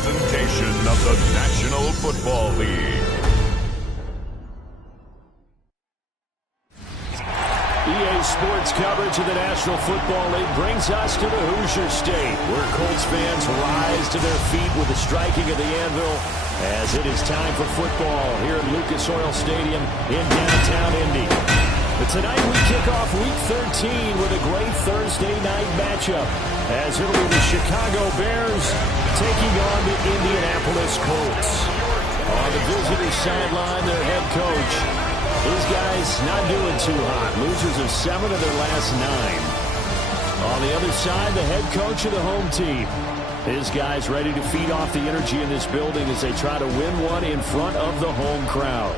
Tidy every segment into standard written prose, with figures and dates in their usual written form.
presentation of the National Football League. EA Sports coverage of the National Football League brings us to the Hoosier State, where Colts fans rise to their feet with the striking of the anvil as it is time for football here at Lucas Oil Stadium in downtown Indy. But tonight we kick off Week 13 with a great Thursday night matchup as it'll be the Chicago Bears taking on the Indianapolis Colts. On the visitor's sideline, their head coach. These guys not doing too hot. Losers of 7 of their last 9. On the other side, the head coach of the home team. His guys ready to feed off the energy in this building as they try to win one in front of the home crowd.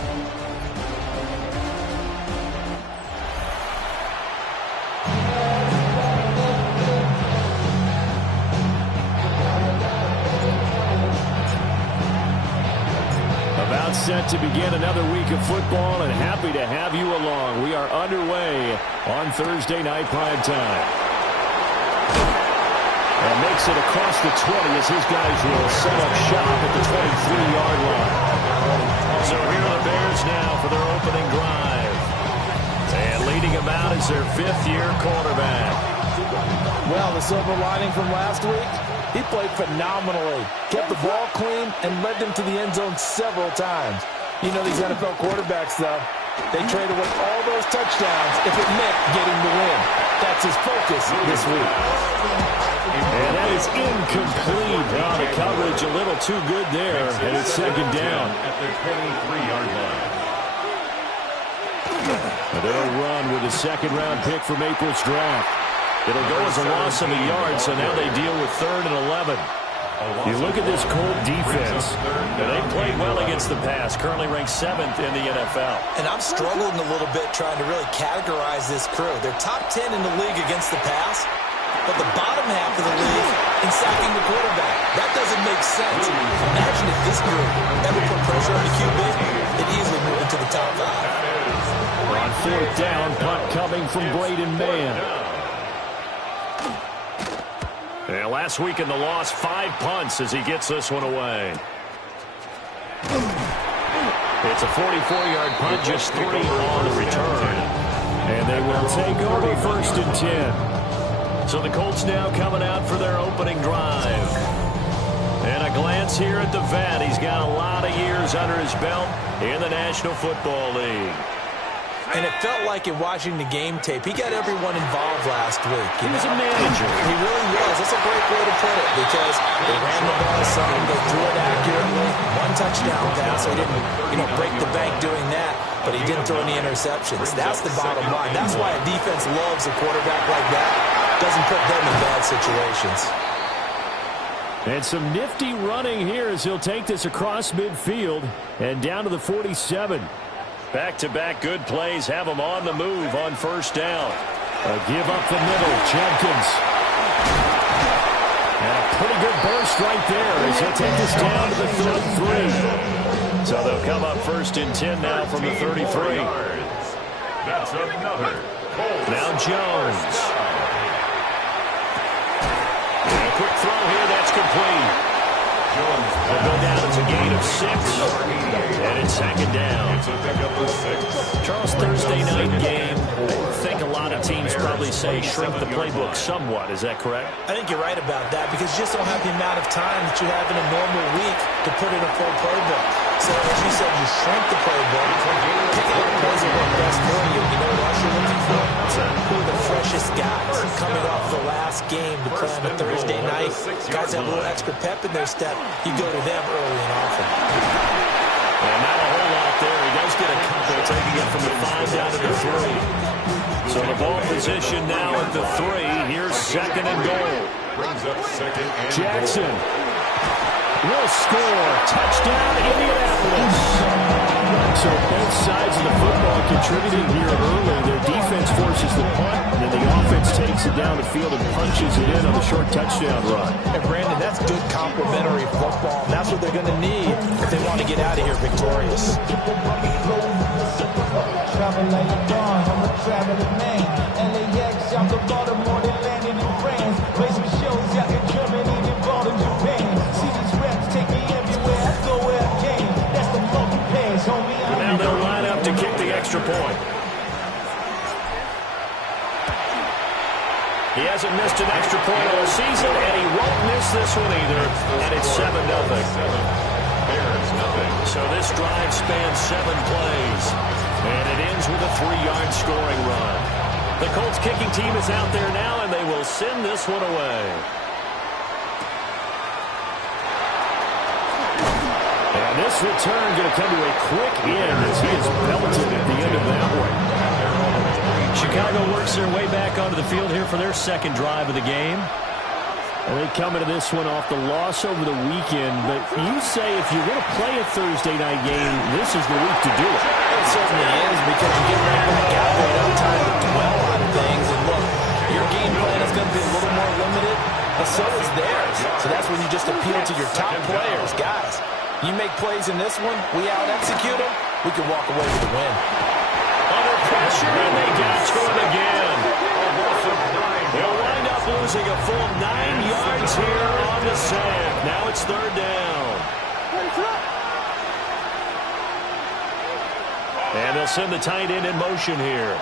Set to begin another week of football, and happy to have you along. We are underway on Thursday night prime time. And makes it across the 20 as his guys will set up shop at the 23-yard line. So here are the Bears now for their opening drive. And leading them out is their 5th-year quarterback. Well, the silver lining from last week, he played phenomenally, kept the ball clean, and led them to the end zone several times. You know these NFL quarterbacks, though, they trade away all those touchdowns if it meant getting the win. That's his focus this week. And that is incomplete. Oh, the coverage a little too good there, and it's second down. At the 23-yard line. They'll run with a second-round pick from April's draft. It'll go as a loss of a yard, so now they deal with 3rd and 11. You look at this Colt defense. They played well against the pass, currently ranked 7th in the NFL. And I'm struggling a little bit trying to really categorize this crew. They're top 10 in the league against the pass, but the bottom half of the league in sacking the quarterback. That doesn't make sense. Imagine if this group ever put pressure on the QB, it easily move into the top 5. On 4th down, punt coming from Braden Mann. And last week in the loss, 5 punts as he gets this one away. It's a 44-yard punt, just 3 on the return. And they will take over 1st and 10. So the Colts now coming out for their opening drive. And a glance here at the vet. He's got a lot of years under his belt in the National Football League. And it felt like in watching the game tape, he got everyone involved last week. He was a manager. He really was. That's a great way to put it because they ran the ball some, they threw it accurately. 1 touchdown pass. They didn't, break the bank doing that, but he didn't throw any interceptions. That's the bottom line. That's why a defense loves a quarterback like that. Doesn't put them in bad situations. And some nifty running here as he'll take this across midfield and down to the 47. Back-to-back good plays have him on the move on 1st down. A give up the middle, Jenkins. And a pretty good burst right there as he'll take this down to the 33. So they'll come up 1st and 10 now from the 33. That's another. Now Jones. And a quick throw here, that's complete. They'll go down as a gain of 6. And it's 2nd down. It's a pickup of 6. Charles, Thursday night game. I think a lot of teams probably say shrink the playbook somewhat. Is that correct? I think you're right about that because you just don't have the amount of time that you have in a normal week to put in a full playbook. So as you said, you shrink the playbook. Pick out the plays that work best for you. You know what else you're looking for? Who are the freshest guys coming off the last game to play on a Thursday night? Guys have a little extra pep in their step. You go to them early and often. And not a whole lot there. He does get a couple, taking it from the 5 down to the 3. So the ball position now at the 3. Here's 2nd and goal. Brings up 2nd and Jackson goal. will score. Touchdown, Indianapolis. So both sides of the football contributing here early. Their defense forces the punt, and then the offense takes it down the field and punches it in on the short touchdown run. And Brandon, that's good complementary football. And that's what they're going to need if they want to get out of here victorious. extra point. He hasn't missed an extra point all season, and he won't miss this one either, and it's 7-0. So this drive spans 7 plays, and it ends with a 3-yard scoring run. The Colts kicking team is out there now, and they will send this one away. And this return going to come to a quick end as he is belted at the end of that one. Chicago works their way back onto the field here for their second drive of the game. And they come into this one off the loss over the weekend. But you say if you're going to play a Thursday night game, this is the week to do it. It certainly is, because you get ready to calculate up time to dwell on things. And look, your game plan is going to be a little more limited, but so is theirs. So that's when you just appeal to your top players. Guys, you make plays in this one, we out-execute them, we can walk away with a win. Under pressure, and they got to him again. They'll wind up losing a full 9 yards here on the sack. Now it's 3rd down. And they'll send the tight end in motion here.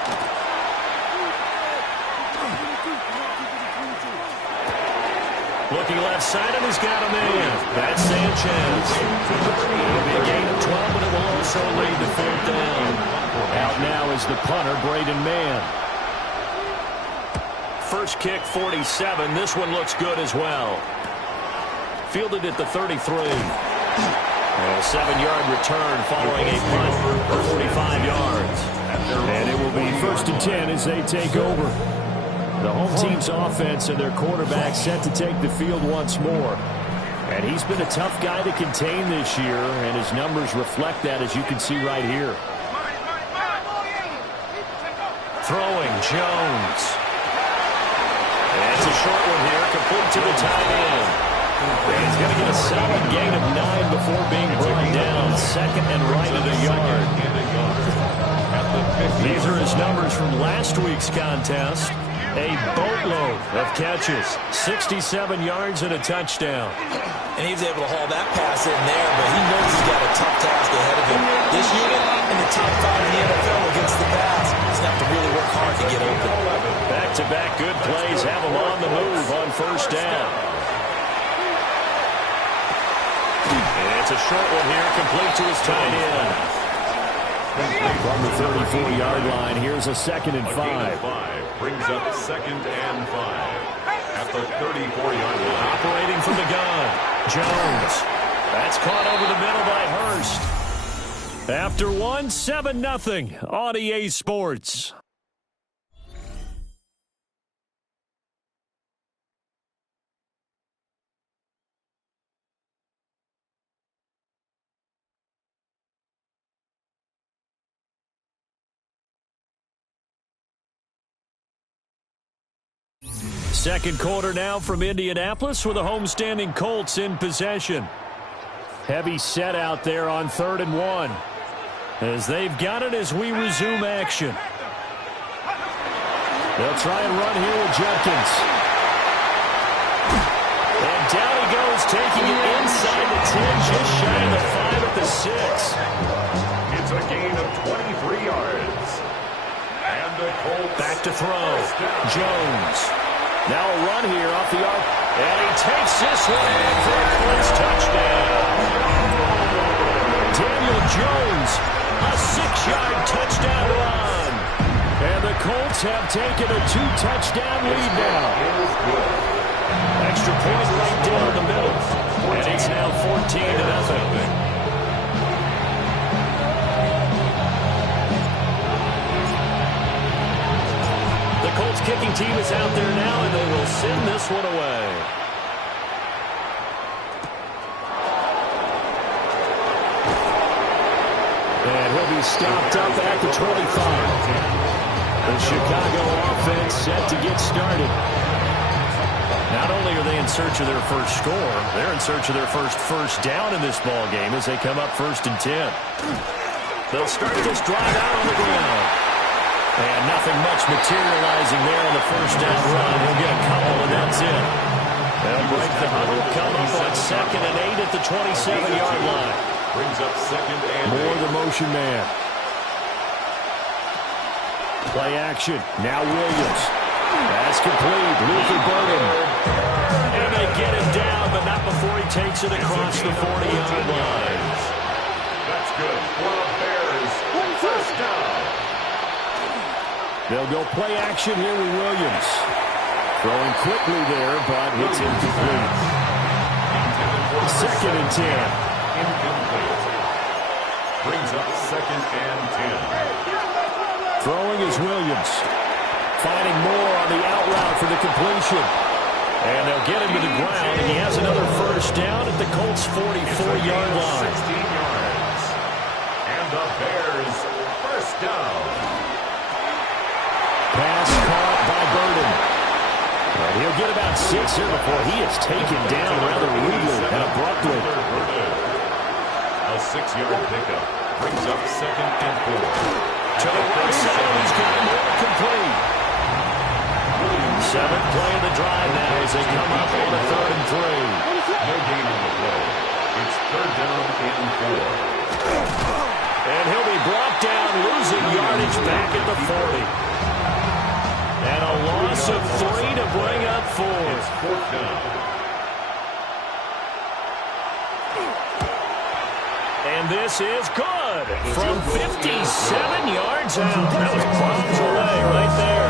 Looking left side, and he's got a man. That's Sanchez. It'll be a gain of 12, but it will also lead to 4th down. Out now is the punter, Braden Mann. First kick, 47. This one looks good as well. Fielded at the 33. And a 7-yard return following a punt for 45 yards. And it will be 1st and 10 as they take over. The home team's offense and their quarterback set to take the field once more. And he's been a tough guy to contain this year, and his numbers reflect that, as you can see right here. Throwing, Jones. And it's a short one here, complete to the tight end. And he's going to get a solid gain of 9 before being brought down. 2nd and right of the yard. These are his numbers from last week's contest. A boatload of catches, 67 yards and a touchdown. And he was able to haul that pass in there, but he knows he's got a tough task ahead of him. This unit in the top 5 in the NFL against the pass. He's going to have to really work hard to get open. Back-to-back good plays have him on the move on 1st down. And it's a short one here, complete to his tight end. From the 34-yard line, here's a 2nd and 5. Brings up 2nd and 5 at the 34-yard line. Operating from the gun, Jones. That's caught over the middle by Hurst. After one, 7-0 on EA Sports. Second quarter now from Indianapolis with the homestanding Colts in possession. Heavy set out there on 3rd and 1. As they've got it as we resume action. They'll try and run here with Judkins. And down he goes, taking it inside the 10, just shy of the 5 at the 6. It's a gain of 23 yards. And the Colts back to throw. Jones. Now a run here off the arc, and he takes this one in for a Colts touchdown. Daniel Jones, a 6-yard touchdown run. And the Colts have taken a 2-touchdown lead now. Extra point right down the middle, and it's now 14-0. The Colts kicking team is out there now, and they will send this one away. And he'll be stopped up at the 25. The Chicago offense set to get started. Not only are they in search of their first score, they're in search of their first down in this ball game as they come up 1st and 10. They'll start this drive out on the ground. And nothing much materializing there on the 1st down run. He'll get a couple, and that's it. They'll break the huddle, come up on 2nd and 8 at the 27-yard line. Brings up 2nd and More the motion man. Play action. Now Williams. That's complete. Luther Burden. And they get him down, but not before he takes it across the 40-yard line. That's good for the Bears. First down. They'll go play action here with Williams. Throwing quickly there, but it's incomplete. 2nd and 10. Incomplete. Brings up 2nd and 10. Throwing is Williams. Finding more on the out route for the completion. And they'll get him to the ground, and he has another first down at the Colts' 44-yard line. 16 yards. And the Bears first down. Pass caught by Burden. And he'll get about 6 here before he is taken down rather rudely and abruptly. A 6-yard pickup brings up 2nd and 4. To the right side, he's got more complete. 7th play of the drive now as they come up on a 3rd and 3. No gain on the play. It's 3rd down and 4. And he'll be brought down, losing yardage back at the 40. And a loss of 3 to bring up 4. It's 4th down. And this is good from 57 yards out. That was miles away right there.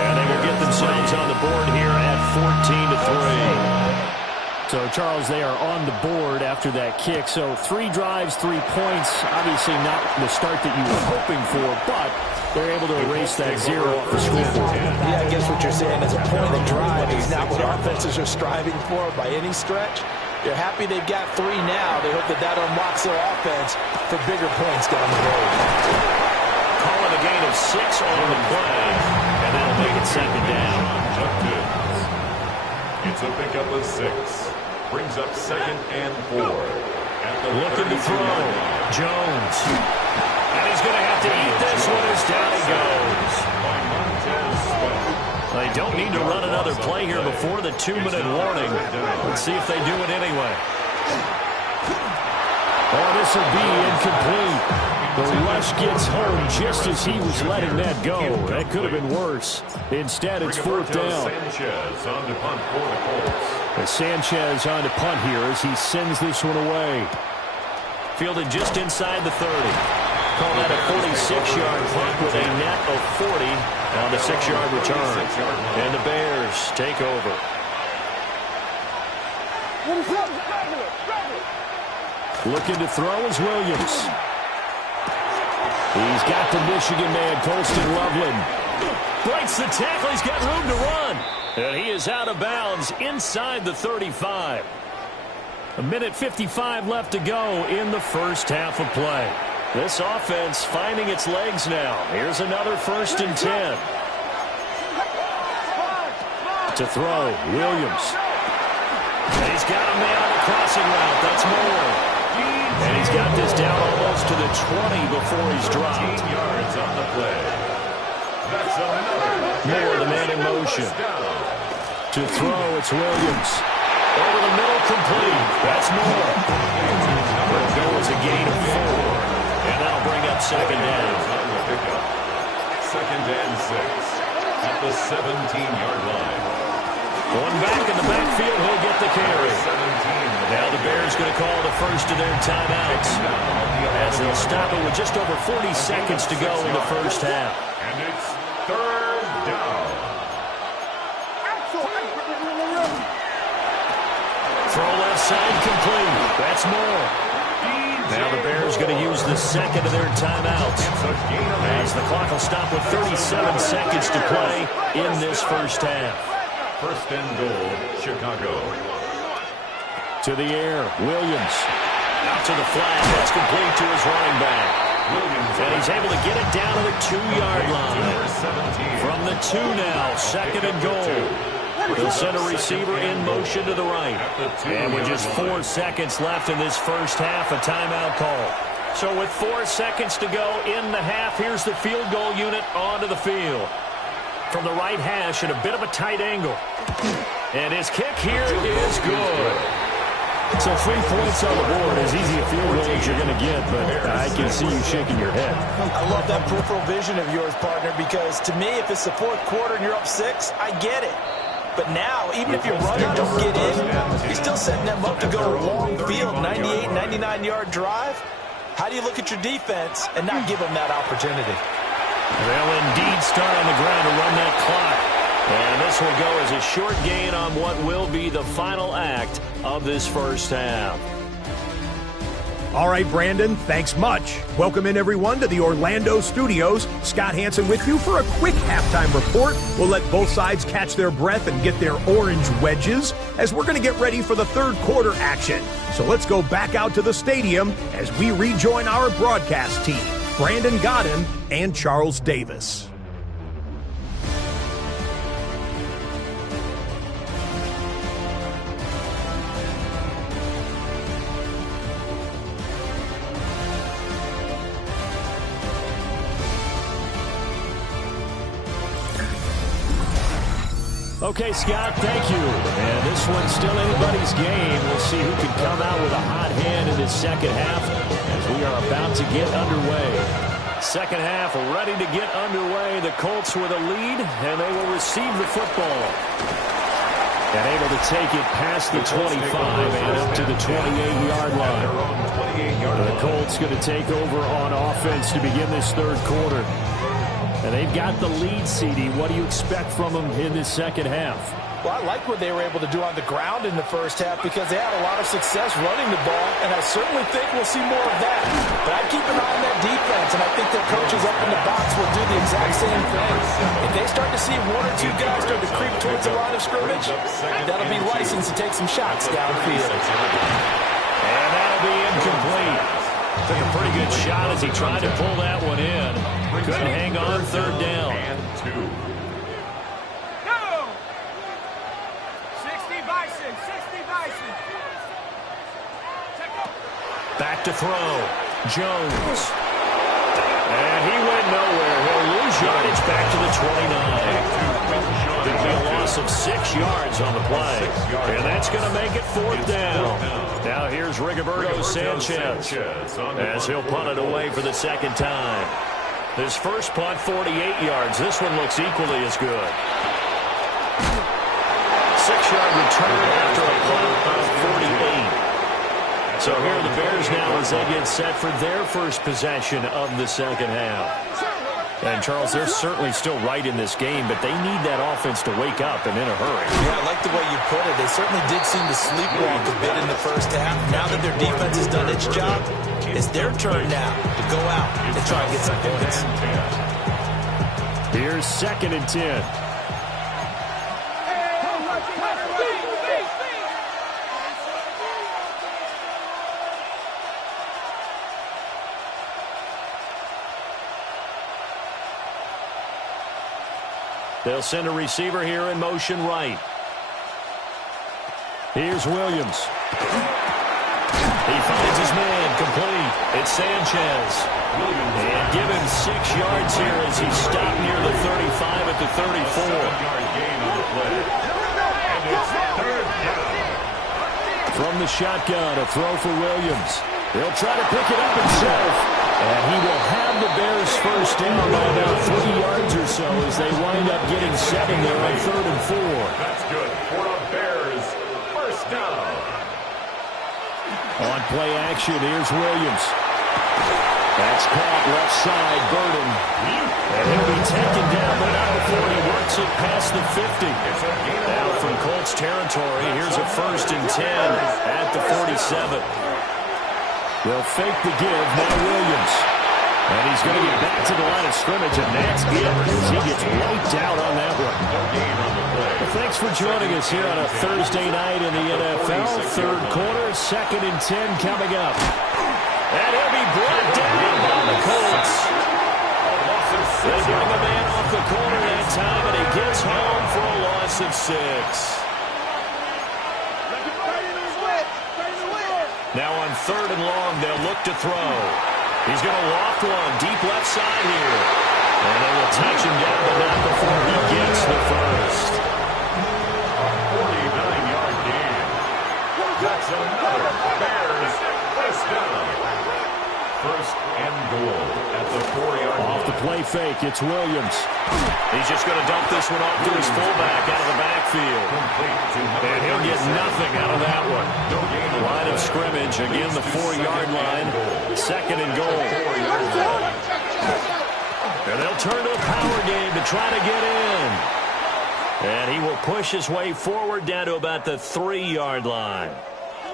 And they will get themselves on the board here at 14-3. So, Charles, they are on the board after that kick. So 3 drives, 3 points. Obviously not the start that you were hoping for, but they're able to erase that 0 off the scoreboard. Yeah, I guess what you're saying is a point of drive is not what offenses are striving for by any stretch. They're happy they've got 3 now. They hope that that unlocks their offense for bigger points down the road. Calling a gain of 6 on the play, and that'll make it 2nd down. It's a pickup of 6. Brings up 2nd and 4. Looking to throw. Jones. And he's going to have to eat this one as down he goes. They don't need to run another play here before the 2-minute warning. Let's see if they do it anyway. Oh, this will be incomplete. The rush gets home just as he was letting that go. That could have been worse. Instead, it's 4th down. Sanchez on to punt for the Colts. Sanchez on to punt here as he sends this one away. Fielded just inside the 30. Call that a 46-yard punt with a net of 40 on the 6-yard return. And the Bears take over. Looking to throw is Williams. He's got the Michigan man, Colston Loveland. Breaks the tackle. He's got room to run. And he is out of bounds inside the 35. 1:55 left to go in the first half of play. This offense finding its legs now. Here's another 1st and 10. To throw, Williams. And he's got a man on the crossing route. That's more. And he's got this down almost to the 20 before he's dropped. 18 yards on the play. That's another. More the man in motion. To throw, it's Williams. Over the middle, complete. That's more. Where it goes a gain of 4. And that'll bring up 2nd down. 2nd and 6. At the 17-yard line. One back in the backfield, he'll get the carry. Now the Bears going to call the first of their timeouts. As they'll stop it with just over 40 seconds to go in the first half. And it's 3rd down. Throw left side complete. That's more. Now the Bears going to use the 2nd of their timeouts. As the clock will stop with 37 seconds to play in this first half. 1st and goal, Chicago. To the air, Williams. Out to the flat. That's complete to his running back. And he's able to get it down to the 2-yard line. From the 2 now, 2nd and goal. They'll send a receiver in motion to the right. And with just 4 seconds left in this first half, a timeout call. So with 4 seconds to go in the half, here's the field goal unit onto the field. From the right hash at a bit of a tight angle. And his kick here is good. So 3 points on the board, as easy a field goal as you're going to get, but I can see you shaking your head. I love that peripheral vision of yours, partner, because to me, if it's the fourth quarter and you're up 6, I get it. But now, even if your runner don't get in, you're still setting them up to go a long field, 98, 99-yard drive. How do you look at your defense and not give them that opportunity? They'll indeed start on the ground to run that clock. And this will go as a short gain on what will be the final act of this first half. All right, Brandon, thanks much. Welcome in, everyone, to the Orlando studios. Scott Hansen with you for a quick halftime report. We'll let both sides catch their breath and get their orange wedges as we're going to get ready for the third quarter action. So let's go back out to the stadium as we rejoin our broadcast team, Brandon Godden and Charles Davis. Okay, Scott, thank you. And this one's still anybody's game. We'll see who can come out with a hot hand in this second half as we are about to get underway. Second half ready to get underway. The Colts with a lead, and they will receive the football. And able to take it past the 25 and up to the 28-yard line. The Colts going to take over on offense to begin this third quarter. And they've got the lead, CD. What do you expect from them in this second half? Well, I like what they were able to do on the ground in the first half because they had a lot of success running the ball, and I certainly think we'll see more of that. But I keep an eye on that defense, and I think their coaches up in the box will do the exact same thing. If they start to see 1 or 2 guys start to creep towards the line of scrimmage, that'll be license to take some shots downfield. And that'll be incomplete. Took a pretty good shot as he tried to pull that one in. Couldn't hang on third down. And 2. Go! 60 Bison, 60 Bison. Back to throw. Jones. And he went nowhere. He'll lose yardage back to the 29. There'll be a loss of 6 yards on the play. And that's going to make it fourth down. Now here's Rigoberto Sanchez as he'll punt it away for the second time. His first punt, 48 yards. This one looks equally as good. 6-yard return after a punt of 48. So here are the Bears now as they get set for their first possession of the second half. And, Charles, they're certainly still right in this game, but they need that offense to wake up and in a hurry. Yeah, I like the way you put it. They certainly did seem to sleepwalk a bit in the first half. Now that their defense has done its job, it's their turn now to go out and try and get some points. Here's 2nd and 10. They'll send a receiver here in motion right. Here's Williams. He finds his man complete. It's Sanchez. And give him 6 yards here as he's stopped near the 35 at the 34. From the shotgun, a throw for Williams. He'll try to pick it up himself. And he will have the Bears first down by about 3 yards or so as they wind up getting 7 there on 3rd and 4. That's good for the Bears. First down. On play action, here's Williams. That's caught left side, Burden. And he'll be taken down, but not before he works it past the 50. Now from Colts territory, here's a 1st and 10 at the 47. They'll fake the give, now Williams. And he's going to get back to the line of scrimmage, and that's it as he gets wiped out on that one. Well, thanks for joining us here on a Thursday night in the NFL. Third quarter, 2nd and 10 coming up. And he'll be brought down by the Colts. They bring the man off the corner that time, and he gets home for a loss of 6. Now on 3rd and long, they'll look to throw. He's going to loft one deep left side here. And they will touch him down, but not before he gets the first. 49-yard gain. That's another Bears first down. First and goal at the 4-yard line. Off the play fake, it's Williams. He's just going to dump this one off to his fullback out of the backfield. And he'll get nothing out of that one. Line of scrimmage, again the 4-yard line. Second and goal. And they'll turn to a power game to try to get in. And he will push his way forward down to about the 3-yard line.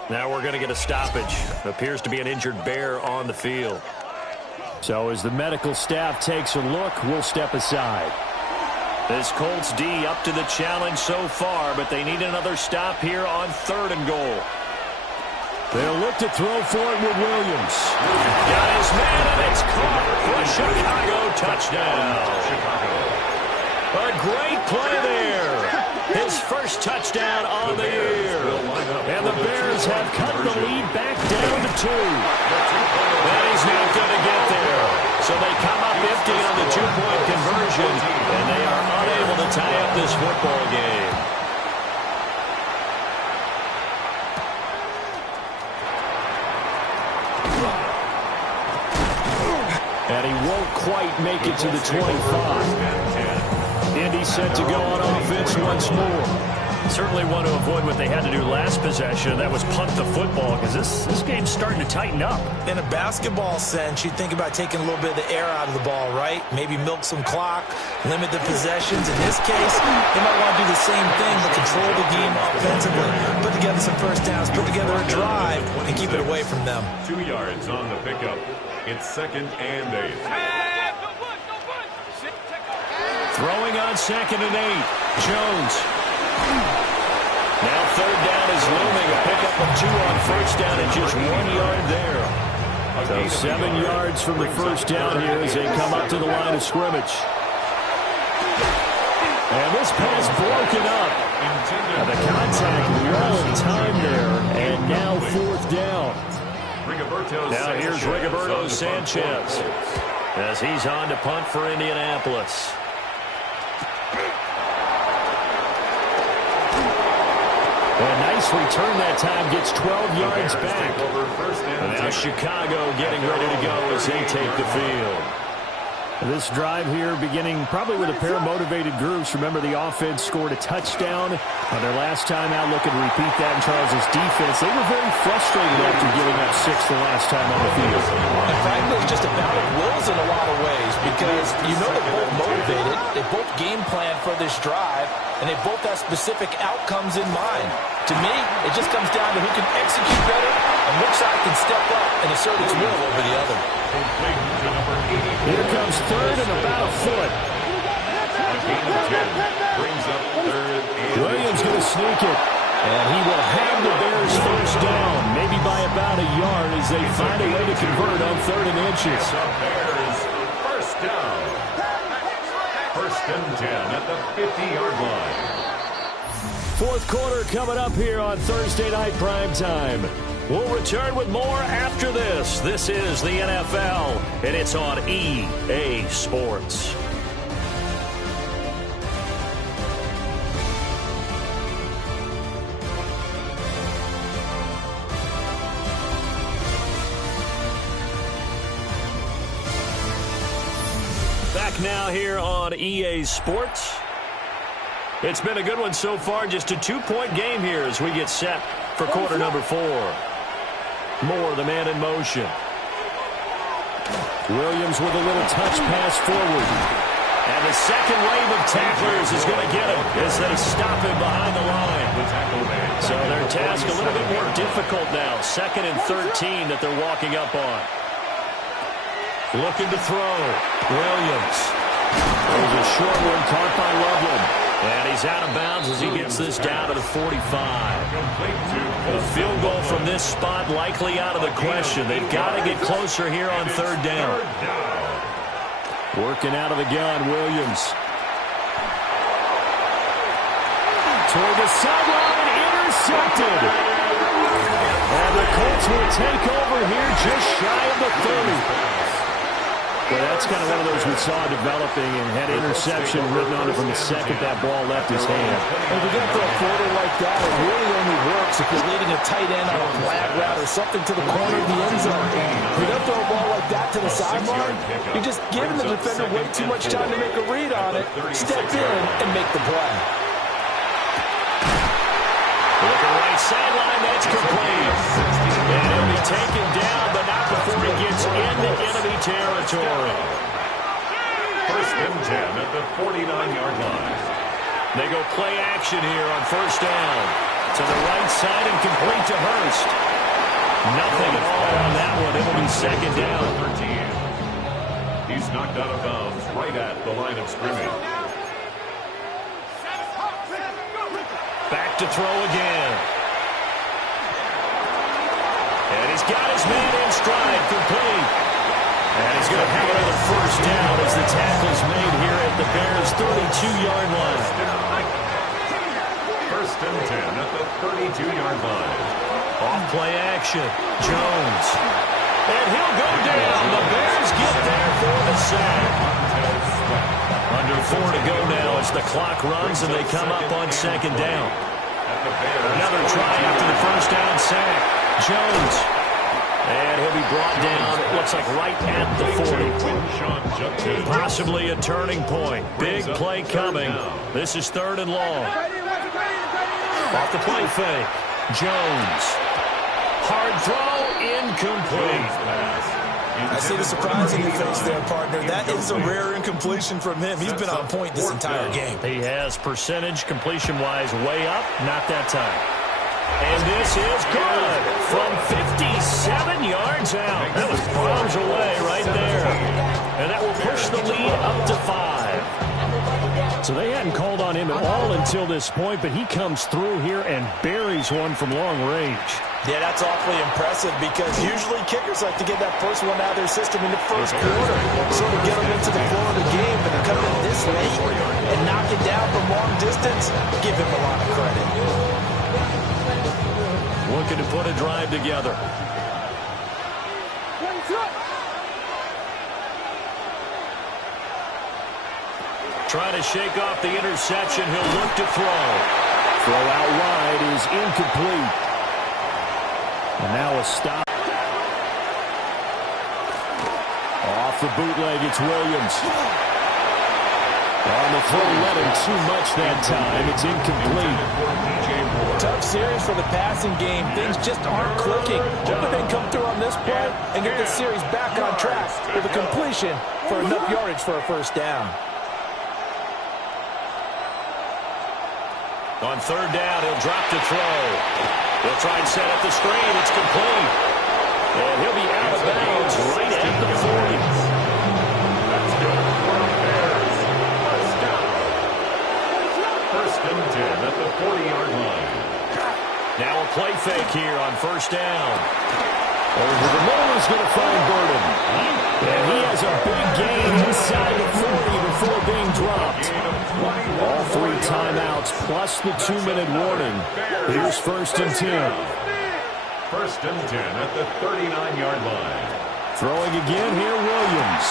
Now we're going to get a stoppage. Appears to be an injured Bear on the field. So as the medical staff takes a look, we'll step aside. This Colts D up to the challenge so far, but they need another stop here on 3rd and goal. They'll look to throw for it with Williams. Got his man, and it's caught for a Chicago touchdown. A great play there. His first touchdown on the year. And the Bears have cut the lead back down to 2. And he's not going to get there. So they come up empty on the 2-point conversion, and they are unable to tie up this football game. And he won't quite make it to the 25. Indy set to go on offense once more. Certainly want to avoid what they had to do last possession. That was punt the football, because this game's starting to tighten up. In a basketball sense, you think about taking a little bit of the air out of the ball, right? Maybe milk some clock, limit the possessions. In this case, they might want to do the same thing, but control the game offensively. Put together some first downs, put together a drive, and keep it away from them. 2 yards on the pickup. It's 2nd and 8. Throwing on 2nd and 8. Jones. Now 3rd down is looming. A pickup of 2 on first down and just 1 yard there. So 7 yards from the first down here as they come up to the line of scrimmage. And this pass broken up. And the contact long time there. And now 4th down. Now here's Rigoberto Sanchez as he's on to punt for Indianapolis. And nice return that time, gets 12 yards back. And now Chicago getting ready to go as they take the field. This drive here beginning probably with a pair of motivated groups. Remember, the offense scored a touchdown on their last time out. Looking to repeat that in Charles' defense. They were very frustrated after giving up 6 the last time on the field. And frankly, it's just a battle of wills in a lot of ways, because you know they're both motivated. They both game plan for this drive, and they both have specific outcomes in mind. To me, it just comes down to who can execute better and which side can step up and assert its will over the other. Here comes 3rd and about a foot. Williams going to sneak it. And he will have the Bears first down, maybe by about a yard as they find a way to convert on 3rd and inches. Bears first down. 1st and 10 at the 50-yard line. 4th quarter coming up here on Thursday Night Primetime. We'll return with more after this. This is the NFL, and it's on EA Sports. Back now here on EA Sports. It's been a good one so far. Just a 2-point game here as we get set for quarter number 4. Moore, the man in motion. Williams with a little touch pass forward. And the second wave of tacklers is going to get him as they stop him behind the line. So their task a little bit more difficult now. 2nd and 13 that they're walking up on. Looking to throw. Williams. There's a short one caught by Loveland. And he's out of bounds as he gets this down to the 45. A field goal from this spot likely out of the question. They've got to get closer here on 3rd down. Working out of the gun, Williams. Toward the sideline, intercepted. And the Colts will take over here just shy of the 30. Well, that's kind of one of those we saw developing and had interception written on it from the second that ball left his hand. And if you're going to throw a quarter like that, it really only works if you're leading a tight end on a flag route or something to the corner of the end zone. If you're going to throw a ball like that to the sideline, you're just giving the defender way too much time to make a read on it, step in, and make the play. Looking right sideline, that's complete. And he'll be taken down, but not before he gets into enemy territory. First and 10 at the 49-yard line. They go play action here on first down. To the right side and complete to Hurst. Nothing at all on that one. It'll be second down. 13. He's knocked out of bounds right at the line of scrimmage. Back to throw again. And he's got his man in stride, complete. And he's going to have another first down as the tackle's made here at the Bears' 32-yard line. First and 10 at the 32-yard line. Off play action. Jones. And he'll go down. The Bears get there for the sack. Under 4 to go now as the clock runs and they come up on second down. Another try after the first down sack. Jones. And he'll be brought down, it looks like right at the 40. Possibly a turning point. Big play coming. This is third and long. Off the play fake. Jones. Hard throw, incomplete. I see the surprise in your face there, partner. That is a rare incompletion from him. He's been on point this entire game. He has percentage completion-wise way up, not that time. And this is good from 57 yards out. That was bombs away right there. And that will push the lead up to 5. So they hadn't called on him at all until this point, but he comes through here and buries one from long range. Yeah, that's awfully impressive because usually kickers like to get that first one out of their system in the first quarter, sort of get them into the flow of the game, but to come in this late and knock it down from long distance, give him a lot of credit. Looking to put a drive together. Trying to shake off the interception. He'll look to throw. Throw out wide is incomplete. And now a stop. Off the bootleg, it's Williams. On the throw, let him too much that time. It's incomplete. Tough series for the passing game. Things just aren't clicking. Hoping they come through on this play and get the series back on track with a completion for enough yardage for a first down. On third down, he'll drop to throw. He'll try and set up the screen. It's complete. And he'll be out of bounds right at the 40. That's good for the Bears. First down. First and 10 at the 40-yard line. Now a play fake here on first down. Over the middle is going to find Burden. And he has a big gain inside the 40 before being dropped. All 3 timeouts plus the 2-minute warning. Here's first and 10. First and 10 at the 39-yard line. Throwing again here, Williams.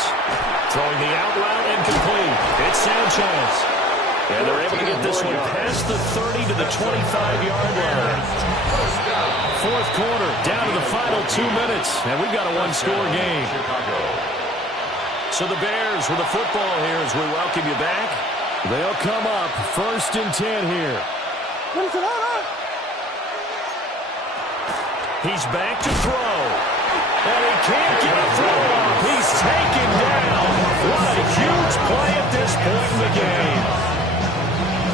Throwing the out route and complete. It's Sanchez. And they're able to get this one past the 30 to the 25-yard line. Fourth quarter, down to the final 2 minutes, and we've got a one-score game. So the Bears with the football here as we welcome you back. They'll come up first and 10 here. He's back to throw. And he can't get a throw off. He's taken down. What a huge play at this point in the game.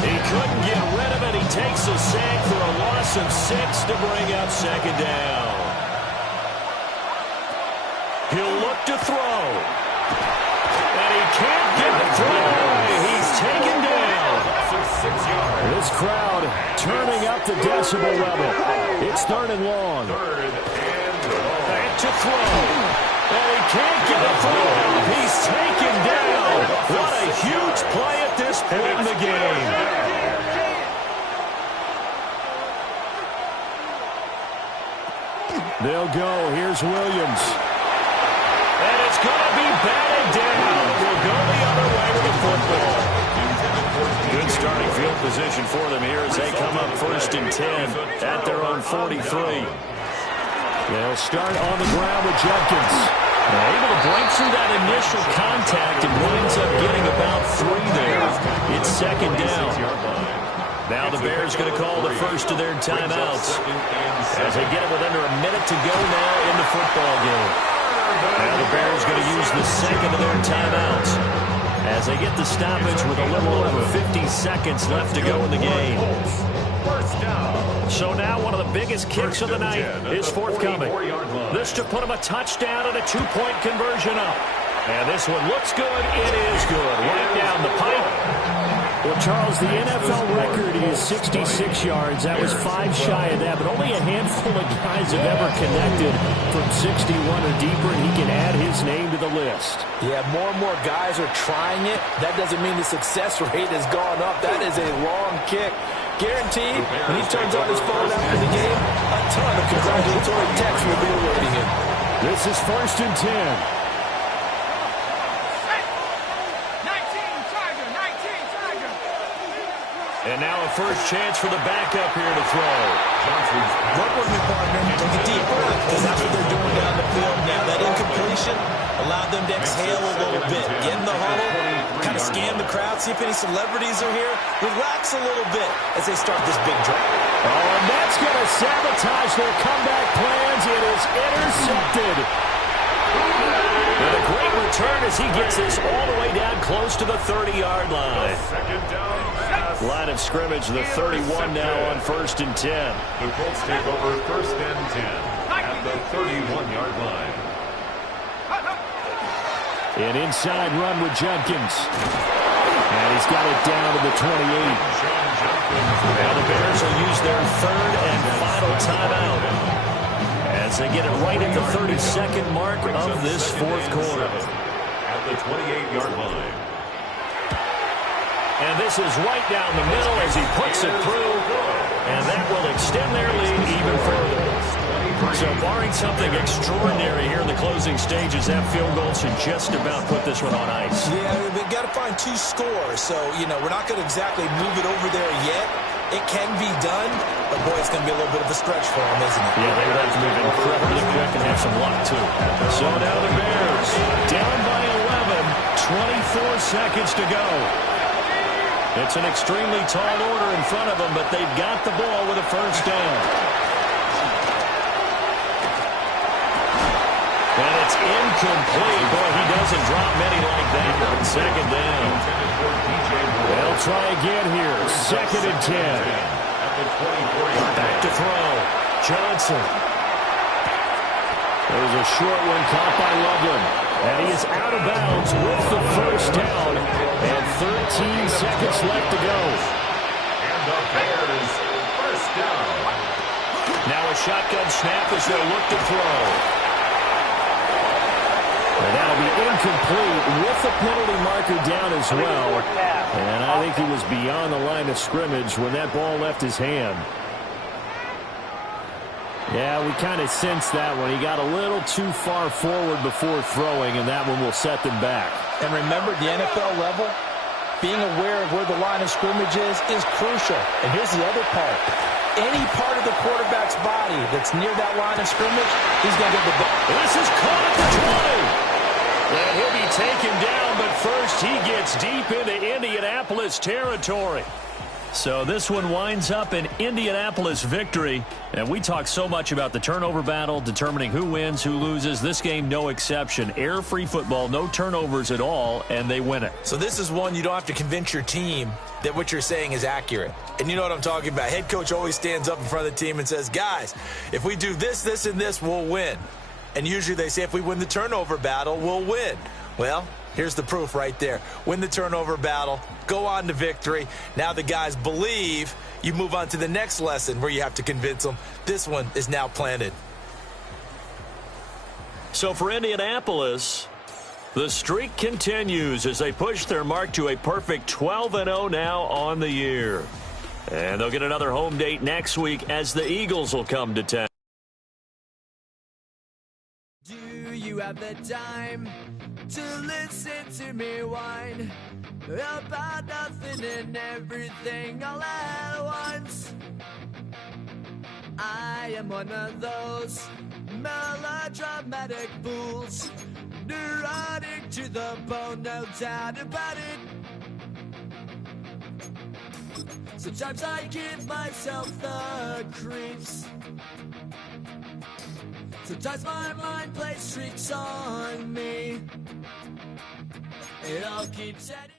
He couldn't get rid of it. He takes a sack for a loss of 6 to bring up second down. He'll look to throw. And he can't get a throw. He's taken down. This crowd turning up the decibel level. It's third and long. Back to throw. And he can't get a throw. He's taken down. What a huge play at this point in the game. They'll go. Here's Williams. And it's going to be batted down. We'll go the other way with the football. Good starting field position for them here as they come up 1st and 10 at their own 43. They'll start on the ground with Jenkins. Able to break through that initial contact and winds up getting about 3 there. It's 2nd down. Now the Bears going to call the first of their timeouts as they get it with under a minute to go now in the football game. Now the Bears going to use the 2nd of their timeouts as they get the stoppage with a little over 50 seconds left to go in the game. So now one of the biggest kicks of the night is forthcoming. This to put them a touchdown and a 2-point conversion up. And this one looks good. It is good. Right down the pipe. Well, Charles, the NFL record is 66 yards. That was 5 shy of that, but only a handful of guys have ever connected from 61 or deeper, and he can add his name to the list. Yeah, more and more guys are trying it. That doesn't mean the success rate has gone up. That is a long kick. Guaranteed, when he turns on his phone after the game, a ton of congratulatory texts will be awaiting him. This is 1st and 10. And now a first chance for the backup here to throw. Work with me, partner. Take a deep breath, because that's what they're doing down the field now. That incompletion allowed them to exhale a little bit. Get in the huddle, kind of scan the crowd, see if any celebrities are here. Relax a little bit as they start this big drive. Oh, and that's going to sabotage their comeback plans. It is intercepted. And a great return as he gets this all the way down close to the 30-yard line. Line of scrimmage, the 31 now on 1st and 10. The Colts take over 1st and 10 at the 31-yard line. An inside run with Jenkins. And he's got it down to the 28. Now the Bears will use their 3rd and final timeout as they get it right at the 32nd mark of this 4th quarter. At the 28-yard line. And this is right down the middle as he puts it through. And that will extend their lead even further. So barring something extraordinary here in the closing stages, that field goal should just about put this one on ice. Yeah, we've got to find 2 scores. So, we're not going to exactly move it over there yet. It can be done, but boy, it's going to be a little bit of a stretch for them, isn't it? Yeah, they would have to move incredibly quick and have some luck, too. So now the Bears down by 11, 24 seconds to go. It's an extremely tall order in front of them, but they've got the ball with a first down. And it's incomplete. Boy, he doesn't drop many like that on 2nd down. They'll try again here. 2nd and 10. Back to throw. Johnson. There's a short one caught by Loveland. And he is out of bounds with the first down. And 13 seconds left to go. And the Bears first down. Now a shotgun snap as they'll look to throw. And that'll be incomplete with the penalty marker down as well. And I think he was beyond the line of scrimmage when that ball left his hand. Yeah, we kind of sensed that one. He got a little too far forward before throwing, and that one will set them back. And remember, the NFL level, being aware of where the line of scrimmage is crucial. And here's the other part. Any part of the quarterback's body that's near that line of scrimmage, he's going to get the ball. This is caught at the 20. And he'll be taken down, but first he gets deep into Indianapolis territory. So this one winds up an Indianapolis victory. And we talk so much about the turnover battle, determining who wins, who loses. This game, no exception. Error-free football, no turnovers at all, and they win it. So this is one you don't have to convince your team that what you're saying is accurate. And you know what I'm talking about. Head coach always stands up in front of the team and says, guys, if we do this, this, and this, we'll win. And usually they say if we win the turnover battle, we'll win. Well, here's the proof right there. Win the turnover battle, go on to victory. Now the guys believe. You move on to the next lesson where you have to convince them. This one is now planted. So for Indianapolis, the streak continues as they push their mark to a perfect 12-0 now on the year. And they'll get another home date next week as the Eagles will come to town. Do you have the time to listen to me whine about nothing and everything all at once? I am one of those melodramatic fools, neurotic to the bone, no doubt about it. Sometimes I give myself the creeps. Sometimes my mind plays tricks on me. It all keeps heading.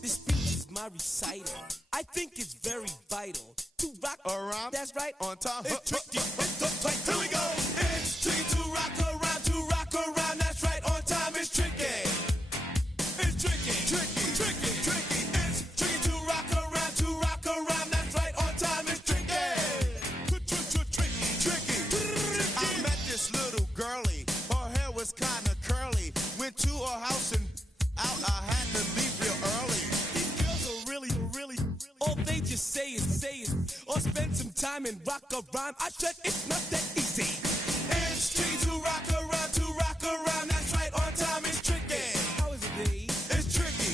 This speech is my recital. I think it's very vital to rock around. That's right. On time. It's tricky. It's here we go. It's tricky to rock around. To rock around. That's right. On time. It's tricky. It's tricky. Tricky. Tricky. Tricky. It's tricky to rock around. To rock around. That's right. On time. It's tricky. Tricky. Tricky. I met this little girlie. Her hair was kind of curly. Went to her house and out. I had to leave real early. These girls are really. All they just say is, or spend some time and rock a rhyme. I said it's not that easy. It's tricky to rock around, that's right, on time it's tricky. How is it, D? It's tricky.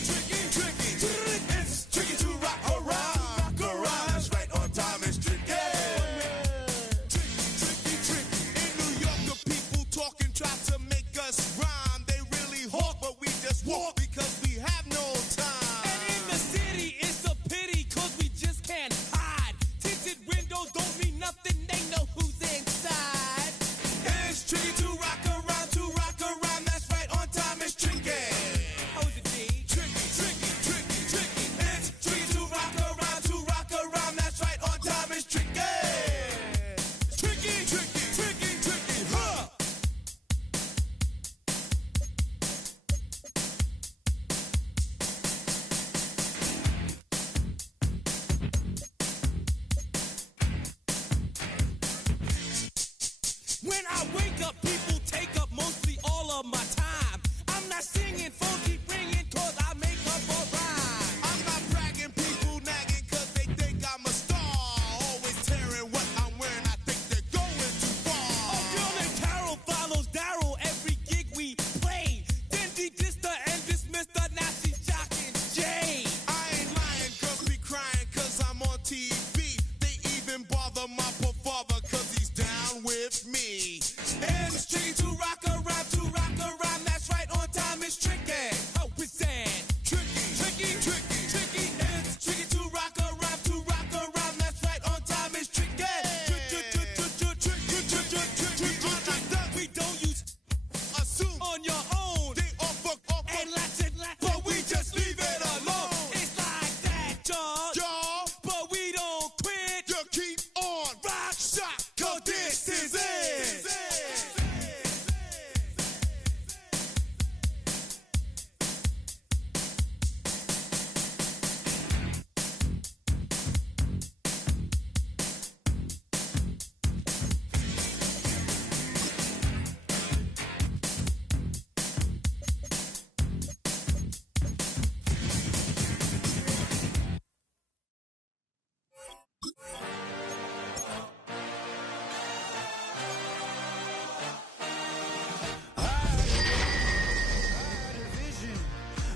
It's tricky to rock around, that's right, on time it's tricky. Tricky. In New York, the people talking try to make us rhyme. They really hawk, but we just walk because we have no time. And in the city, it's a pity, cause we just can't hide. Tinted windows don't mean nothing, they know who's inside. It's tricky to rock around, that's right, on time it's tricky. How is it, D? Tricky. It's tricky to rock around, that's right, on time it's tricky. Tricky, huh? When I wake up, people take up mostly all of my time. I'm not singing, phone keep ringing, cause I make up a rhyme. I'm not bragging, people nagging, cause they think I'm a star. Always tearing what I'm wearing, I think they're going too far. A girl named Carol follows Daryl every gig we play. Then de-dissed her and dismissed her, now she's jocking Jay. I ain't lying, girls be crying, cause I'm on TV. They even bother my poor father, cause he's down with me. And it's tricky to rock around, that's right, on time it's tricky. How is that? Tricky. It's tricky to rock around, that's right, on time it's tricky. We don't use assume on your own. They offer and lots, but we just leave it alone. It's like that, y'all. But we don't quit. You keep on rock, shock, cause this is it.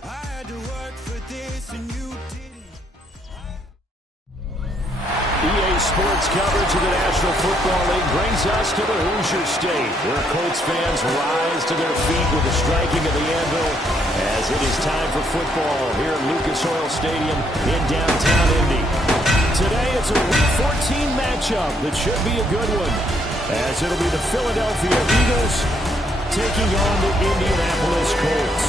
I had to work for this and you didn't. EA Sports coverage of the National Football League brings us to the Hoosier State, where Colts fans rise to their feet with the striking of the anvil as it is time for football here at Lucas Oil Stadium in downtown Indy. Today it's a Week 14 matchup that should be a good one, as it'll be the Philadelphia Eagles taking on the Indianapolis Colts.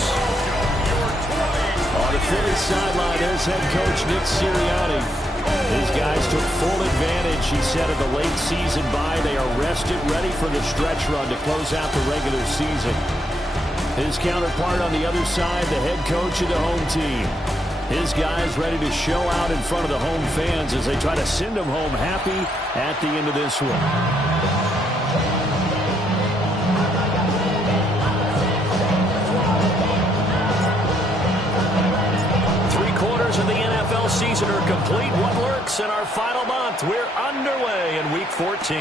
On the Philly sideline, there's head coach Nick Sirianni. These guys took full advantage, he said, of the late season bye. They are rested, ready for the stretch run to close out the regular season. His counterpart on the other side, the head coach of the home team. His guys ready to show out in front of the home fans as they try to send them home happy at the end of this one. stretch of the NFL season are complete. What lurks in our final month? We're underway in Week 14.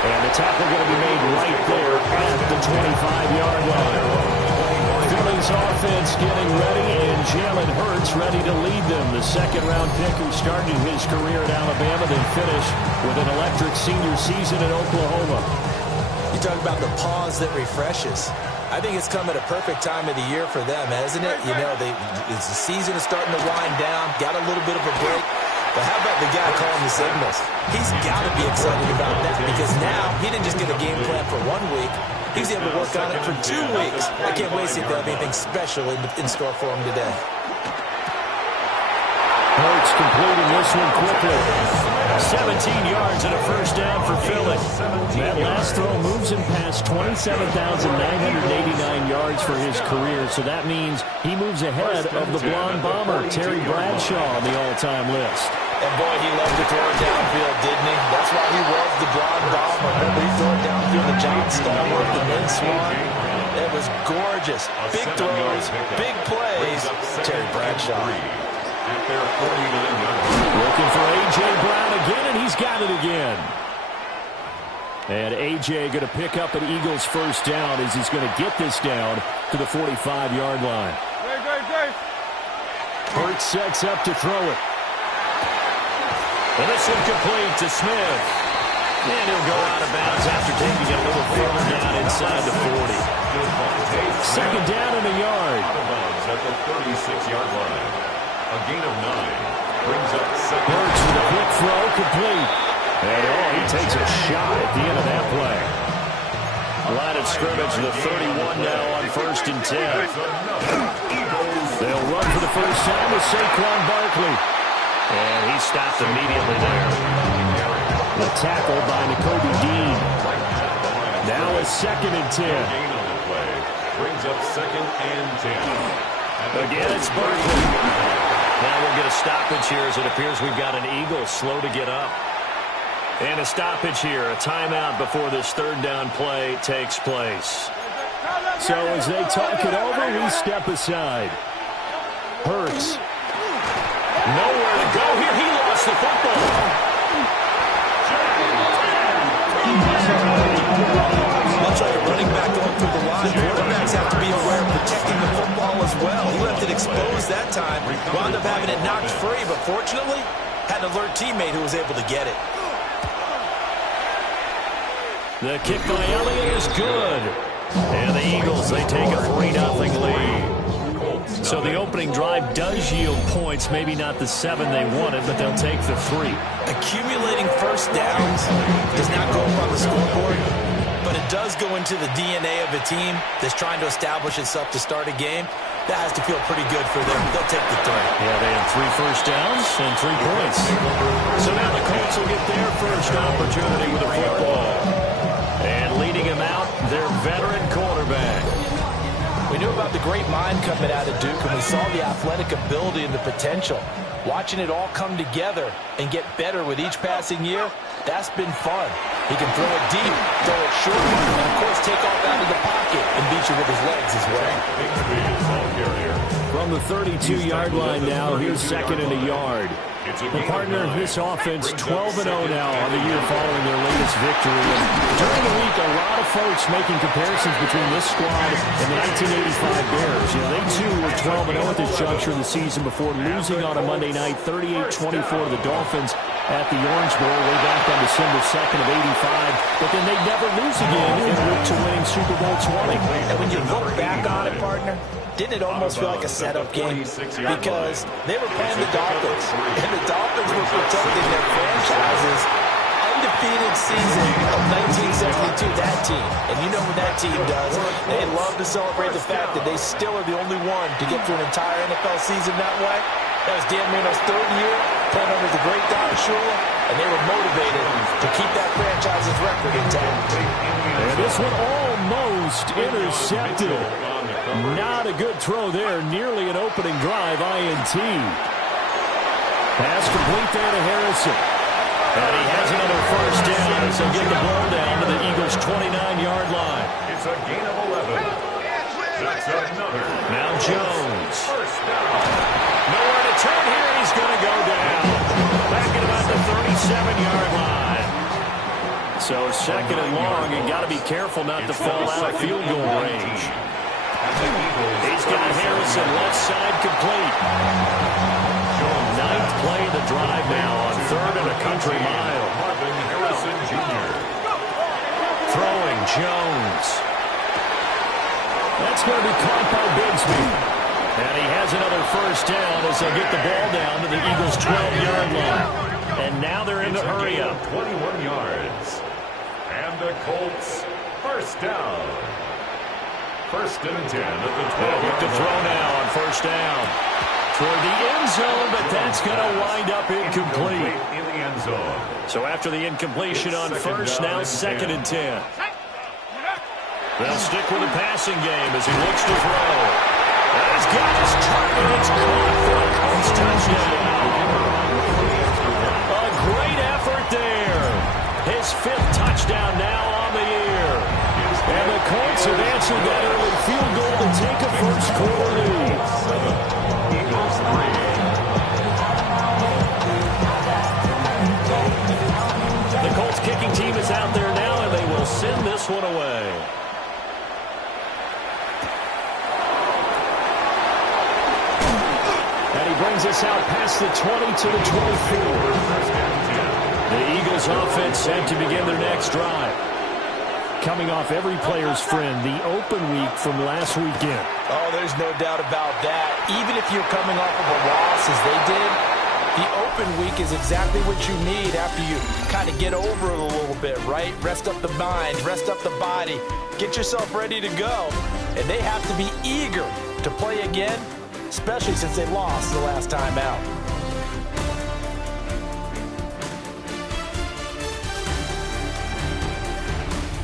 And the tackle going to be made right there at the 25-yard line. Philly's offense getting ready, and Jalen Hurts ready to lead them. The second-round pick who started his career at Alabama, then finished with an electric senior season at Oklahoma. You talk about the pause that refreshes. I think it's come at a perfect time of the year for them, hasn't it? You know, the season is starting to wind down, got a little bit of a break. But how about the guy calling the signals? He's got to be excited about that because now he didn't just get a game plan for 1 week. He was able to work on it for 2 weeks. I can't wait to see if they have anything special in store for him today. Hurts completing this one quickly. 17 yards and a first down for Philly. That last throw moves him past 27,989 yards for his career, so that means he moves ahead of the blonde bomber, Terry Bradshaw, on the all-time list. And boy, he loved to throw it downfield, didn't he? That's why he was the blonde bomber. Remember, he threw it downfield to John Stallworth and then Swan. It was gorgeous. Big throws, big plays. Terry Bradshaw. Looking for A.J. Brown again, and he's got it again. And A.J. going to pick up an Eagles first down as he's going to get this down to the 45-yard line. Hurts sets up to throw it. And this one complete to Smith. And he'll go out of bounds after taking it a little further down inside the 40. Second down and a yard. Out of bounds at the 36-yard line. A gain of 9 brings up second. Hurts with a quick throw, complete. And he takes a shot at the end of that play. Line of scrimmage, the 31 now on 1st and 10. They'll run for the first time with Saquon Barkley. And he stopped immediately there. The tackle by Nakobe Dean. Now a 2nd and 10. Gain on the play brings up 2nd and 10. Again, it's Barkley. Now we'll get a stoppage here as it appears we've got an Eagle slow to get up. And a stoppage here, a timeout before this third down play takes place. So as they talk it over, we step aside. Hurts. Nowhere to go here. He lost the football. Much like a running back going through the line, quarterbacks have to be aware of protecting the football as well. He left it exposed that time, wound up having it knocked free, but fortunately, had an alert teammate who was able to get it. The kick by Elliott is good. And the Eagles, they take a 3-0 lead. So the opening drive does yield points, maybe not the 7 they wanted, but they'll take the 3. Accumulating first downs does not go up on the scoreboard, but it does go into the DNA of a team that's trying to establish itself to start a game. That has to feel pretty good for them. They'll take the 3. Yeah, they have 3 first downs and 3 points. So now the Colts will get their first opportunity with a football. And leading him out, their veteran quarterback. We knew about the great mind coming out of Duke, and we saw the athletic ability and the potential. Watching it all come together and get better with each passing year, that's been fun. He can throw it deep, throw it short, and of course take off out of the pocket and beat you with his legs as well. From the 32-yard line now, here's 2nd and a yard. The partner of this offense, 12-0 now on the year following their latest victory. And during the week, a lot of folks making comparisons between this squad and the 1985 Bears. You know, they too were 12-0 at this juncture of the season before losing on a Monday night, 38-24 to the Dolphins at the Orange Bowl way back on December 2nd of 85. But then they never lose again en route to winning Super Bowl 20. And when you look back on it, partner, didn't it almost feel like a setup game? Because they were playing the Dolphins, and the Dolphins were protecting their franchise's undefeated season of 1972, that team. And you know what that team does. They love to celebrate the fact that they still are the only one to get through an entire NFL season that way. That was Dan Marino's 3rd year, playing under the great Don Shula, and they were motivated to keep that franchise's record intact. And this one almost intercepted. Not a good throw there. Nearly an opening drive INT. Pass complete there to Harrison. And he has another first down as he'll get the ball down to the Eagles' 29-yard line. It's a gain of 11. That's another. Now Jones. First down. Nowhere to turn here. He's going to go down. Back at about the 37-yard line. So second and long, and got to be careful not to fall out of field goal range. He's got Harrison left side complete. Ninth play of the drive now on third and a country mile. Harrison Jr. Throwing Jones. That's going to be caught by Bigsby. And he has another first down as they get the ball down to the Eagles' 12-yard line. And now they're in the hurry up. 21 yards. And the Colts, first down. First and 10 at the 12. Look to throw now on first down. Toward the end zone, but that's going to wind up incomplete. In the end zone. So after the incompletion on first, now second and 10. They'll stick with the passing game as he looks to throw. And he's got his target. It's caught for a Colts touchdown. A great effort there. His fifth touchdown now on the year. And the Colts have answered that early field goal to take a first quarter lead. Eagles 3. The Colts kicking team is out there now, and they will send this one away. And he brings us out past the 20 to the 24. The Eagles offense set to begin their next drive. Coming off every player's friend, the open week from last weekend. Oh, there's no doubt about that. Even if you're coming off of a loss as they did, the open week is exactly what you need after you kind of get over it a little bit, right? Rest up the mind, rest up the body, get yourself ready to go. And they have to be eager to play again, especially since they lost the last time out.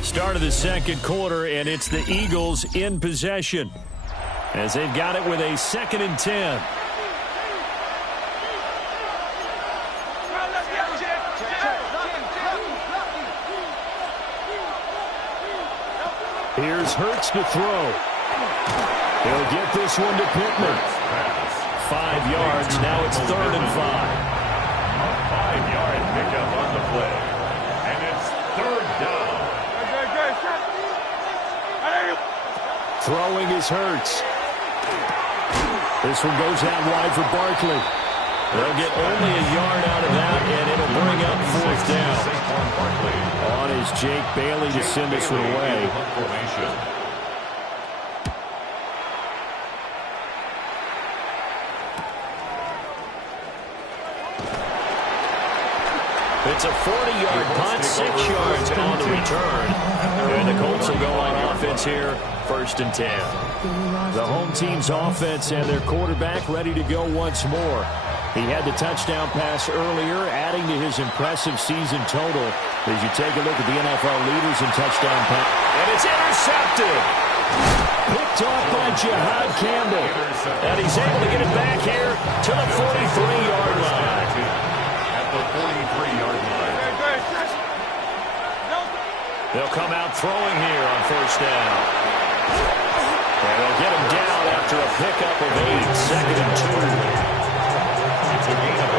Start of the second quarter, and it's the Eagles in possession as they've got it with a second and 10. Here's Hurts to throw. He'll get this one to Pittman. 5 yards. Now it's third and 5. A 5-yard pickup on the play. And it's third down. Throwing is Hurts. This one goes out wide for Barkley. They'll get only a yard out of that, and it'll bring up fourth down. On is Jake Bailey to send this one away. It's a 40-yard punt, 6 yards on the return. And the Colts will go on offense here, first and 10. The home team's offense and their quarterback ready to go once more. He had the touchdown pass earlier, adding to his impressive season total as you take a look at the NFL leaders in touchdown pass. And it's intercepted. Picked off by Jihad Campbell. And he's able to get it back here to the 43-yard line. At the 43-yard line. They'll come out throwing here on first down. And they'll get him down after a pickup of 8, second and 2. It's a gain of 8.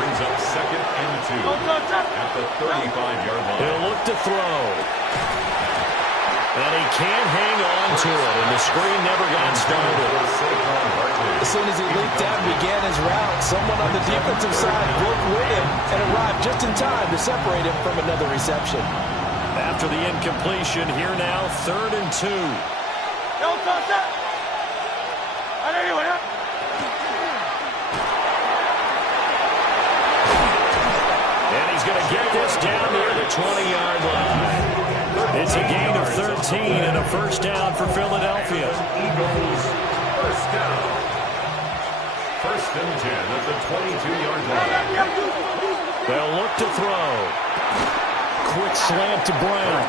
Brings up second and 2 at the 35-yard line. He'll look to throw. And he can't hang on to it, and the screen never got started. As soon as he leaped out and began his route, someone on the defensive side broke with him and arrived just in time to separate him from another reception. After the incompletion, here now, third and 2. And he's going to get this down near the 20-yard line. It's a gain of 13 and a first down for Philadelphia. Eagles, first down. First and 10 at the 22-yard line. They'll look to throw. Quick slant to Brown.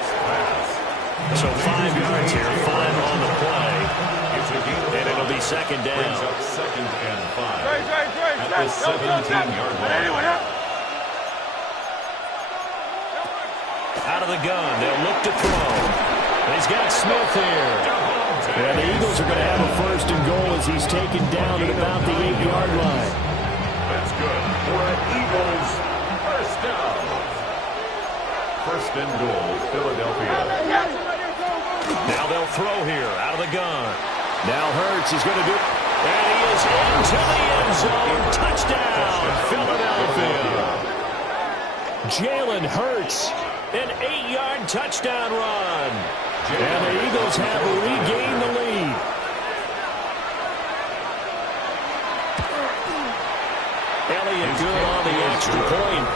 So 5 yards here, 5 on the play. And it'll be second down. Brings up second and 5 at the 17-yard line. Out of the gun, they'll look to throw. He's got Smith here. And the Eagles are going to have a first and goal as he's taken down at about the 8-yard line. That's good for an Eagles first down. First and goal, Philadelphia. Now they'll throw here out of the gun. Now Hurts is going to do it. And he is into the end zone. Touchdown, Philadelphia. Jalen Hurts, an 8-yard touchdown run. And the Eagles have regained the lead. Elliott good on the extra point.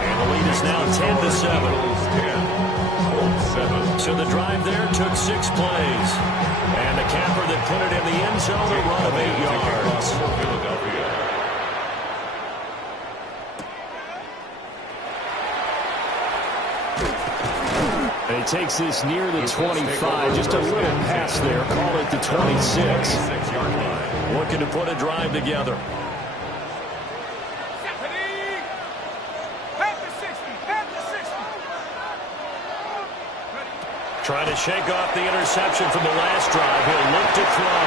And the lead is now 10-7. So the drive there took 6 plays. And the capper that put it in the end zone, a run of 8 yards. And he takes this near the 25. Just a little pass there. Call it the 26. Looking to put a drive together. Trying to shake off the interception from the last drive. He'll look to throw.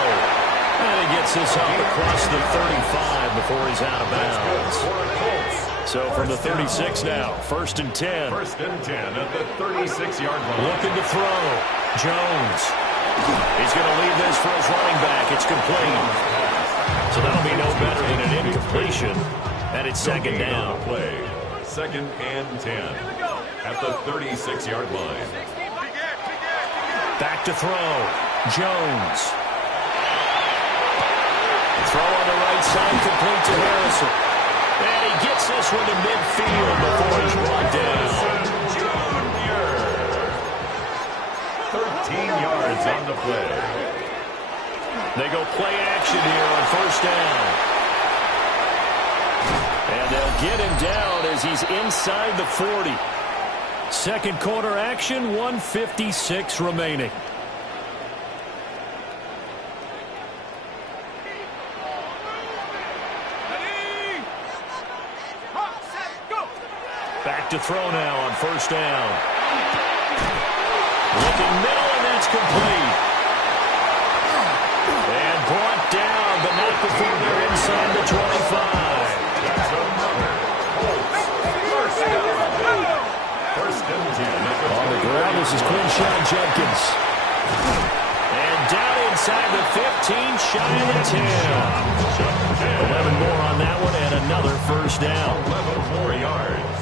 And he gets this up across the 35 before he's out of bounds. So from the 36 now, first and 10. First and 10 at the 36-yard line. Looking to throw. Jones. He's going to leave this for his running back. It's complete. So that'll be no better than an incompletion. And it's second down. Play. Second and 10 at the 36-yard line. Back to throw. Jones. Throw on the right side, complete to Harrison. And he gets this one to midfield before he's brought down. Junior. 13 yards on the play. They go play action here on first down. And they'll get him down as he's inside the 40. Second quarter action, 1:56 remaining. Back to throw now on first down. Looking middle, and that's complete. And brought down, but not before they're inside the 25. First and 10. On the ground, this is Quinshawn Judkins. And down inside the 15, shy of the 10. 11 more on that one, and another first down. 11 more yards.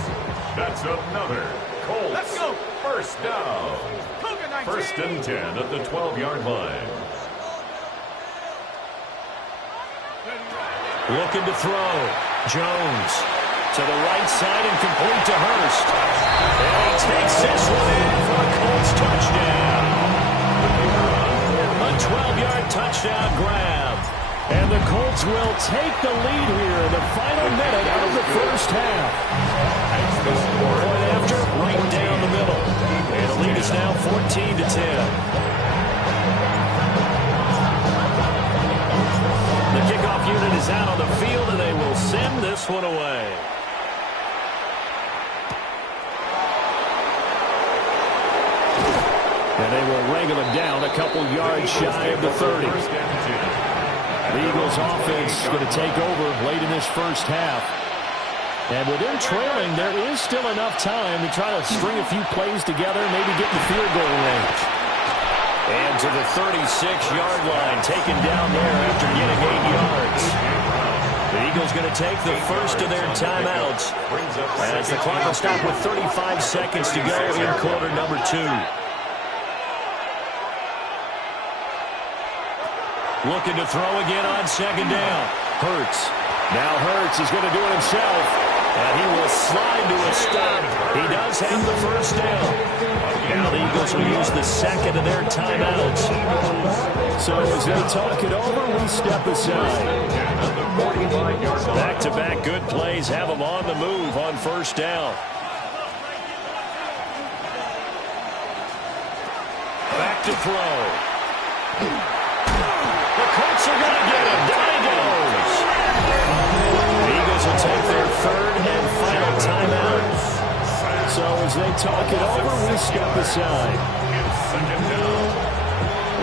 That's another Colts. Let's go. First down. First and 10 at the 12-yard line. Looking to throw. Jones to the right side and complete to Hurst. And he takes this one in for a Colts touchdown. A 12-yard touchdown grab. And the Colts will take the lead here in the final minute of the first half. Point after, right down the middle. And the lead is now 14-10. The kickoff unit is out on the field, and they will send this one away. And they will wrangle him down a couple yards shy of the 30. The Eagles offense is going to take over late in this first half. And with them trailing, there is still enough time to try to string a few plays together, maybe get in the field goal range. And to the 36-yard line, taken down there after getting 8 yards. The Eagles going to take the first of their timeouts as the clock will stop with 35 seconds to go in quarter number 2. Looking to throw again on second down. Hurts. Now Hurts is going to do it himself. And he will slide to a stop. He does have the first down. Now the Eagles will use the second of their timeouts. So as they talk it over, we step aside. Back-to-back good plays have them on the move on first down. Back to throw. The Colts are going to get him. Down he goes. The Eagles will take their third and final timeout. So as they talk it over, we step aside.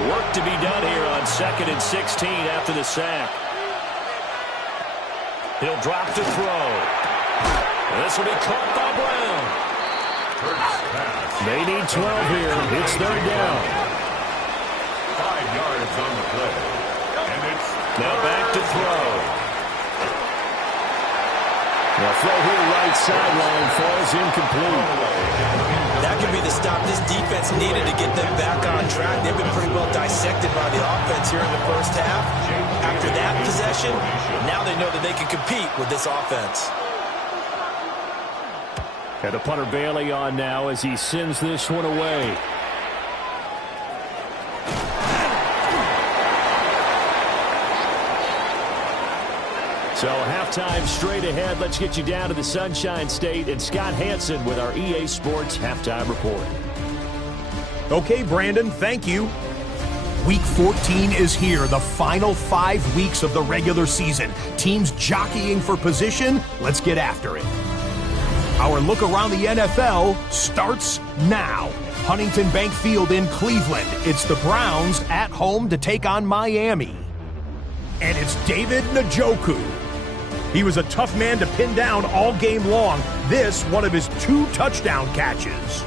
Work to be done here on 2nd and 16 after the sack. He'll drop to throw. This will be caught by Brown. They need 12 here. It's 3rd down. 5 yards on the play. And it's now back to throw. The throw here right sideline falls incomplete. That could be the stop this defense needed to get them back on track. They've been pretty well dissected by the offense here in the first half. After that possession, now they know that they can compete with this offense. And the punter Bailey on now as he sends this one away. So halftime straight ahead. Let's get you down to the Sunshine State and Scott Hansen with our EA Sports Halftime Report. Okay, Brandon, thank you. Week 14 is here, the final 5 weeks of the regular season. Teams jockeying for position. Let's get after it. Our look around the NFL starts now. Huntington Bank Field in Cleveland. It's the Browns at home to take on Miami. And it's David Njoku. He was a tough man to pin down all game long. This, one of his 2 touchdown catches.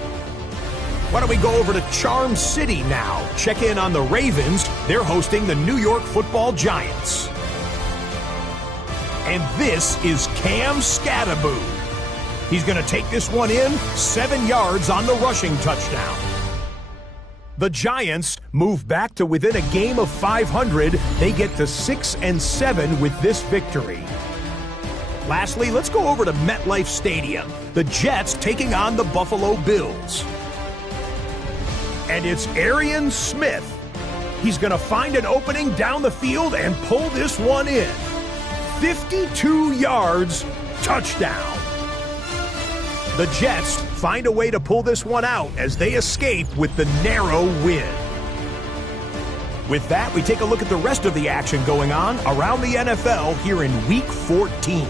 Why don't we go over to Charm City now? Check in on the Ravens. They're hosting the New York Football Giants. And this is Cam Scattaboo. He's going to take this one in, 7 yards on the rushing touchdown. The Giants move back to within a game of 500. They get to 6-7 with this victory. Lastly, let's go over to MetLife Stadium. The Jets taking on the Buffalo Bills. And it's Arian Smith. He's going to find an opening down the field and pull this one in. 52 yards, touchdown. The Jets find a way to pull this one out as they escape with the narrow win. With that, we take a look at the rest of the action going on around the NFL here in Week 14.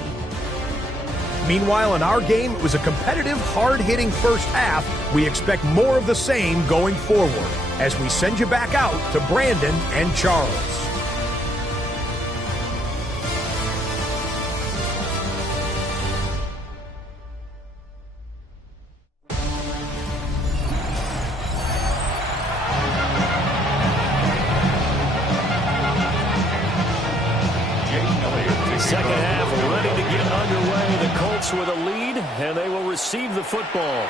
Meanwhile, in our game, it was a competitive, hard-hitting first half. We expect more of the same going forward as we send you back out to Brandon and Charles. Second half ready to get underway. The Colts with a lead, and they will receive the football.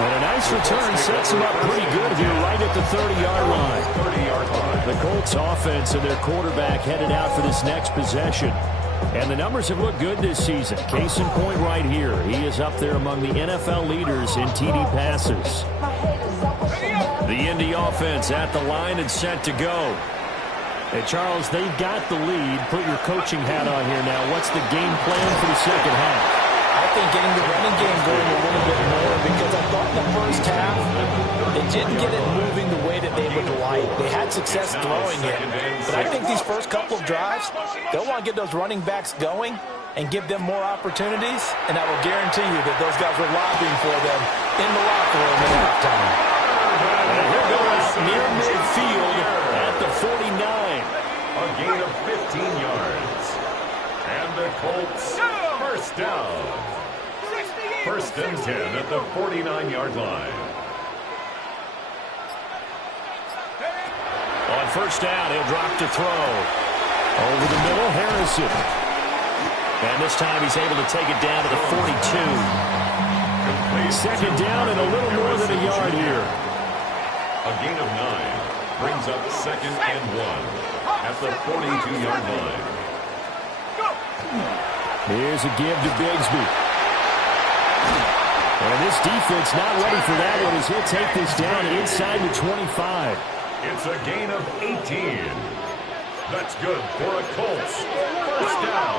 And a nice return sets them up pretty good here right at the 30-yard line. The Colts offense and their quarterback headed out for this next possession. And the numbers have looked good this season. Case in point right here. He is up there among the NFL leaders in TD passes. The Indy offense at the line and set to go. Hey, Charles, they've got the lead. Put your coaching hat on here now. What's the game plan for the second half? I think getting the running game going a little bit more because I thought in the first half they didn't get it moving the way that they would like. They had success throwing it. But I think these first couple of drives, they'll want to get those running backs going and give them more opportunities. And I will guarantee you that those guys were lobbying for them in the locker room at halftime. And here goes near midfield at the 49. A gain of 15 yards. And the Colts, first down. 1st and 10 at the 49-yard line. On first down, he'll drop to throw. Over the middle, Harrison. And this time he's able to take it down to the 42. Second down and a little more than a yard here. A gain of 9 brings up 2nd and 1 at the 42-yard line. Here's a give to Bigsby. And this defense not ready for that one as he'll take this down inside the 25. It's a gain of 18. That's good for a Colts. First down.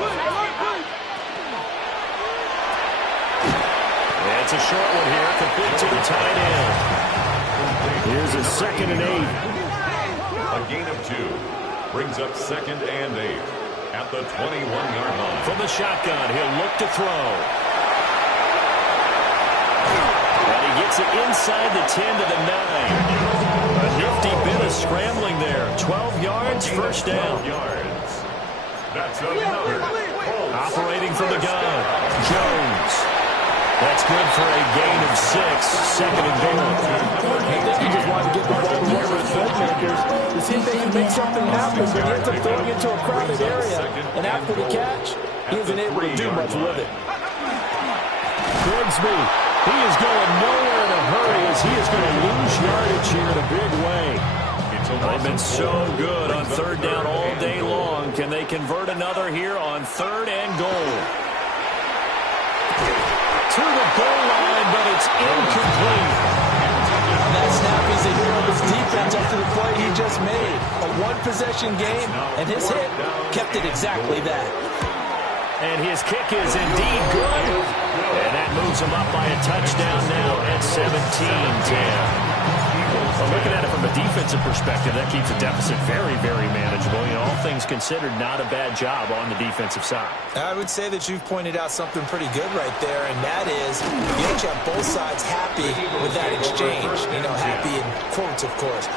It's a short one here, complete to the tight end. Here's a 2nd and 8. A gain of 2 brings up 2nd and 8 at the 21-yard line. From the shotgun, he'll look to throw. And he gets it inside the 10 to the 9. A nifty bit of scrambling there. 12 yards, first down. That's another. Operating from the gun. Jones. That's good for a gain of 6. Second and goal. I think he just wanted to get the ball to one of his playmakers to see if they can make something happen, but he ends up throwing it into a crowded area. And after the catch, he isn't able to do much with it. Grigsby, he is going nowhere in a hurry as he is going to lose yardage here in a big way. They've been so good on third down all day long. Can they convert another here on third and goal? To the goal line, but it's incomplete. On that snap, he's a hero of his defense after the play he just made. A one-possession game, and his hit kept it exactly that. And his kick is indeed good. And that moves him up by a touchdown now at 17-10. Well, looking at it from a defensive perspective, that keeps the deficit very, very manageable. You know, all things considered, not a bad job on the defensive side. I would say that you've pointed out something pretty good right there, and that is you actually have both sides happy with that exchange. You know, happy in quotes, of course.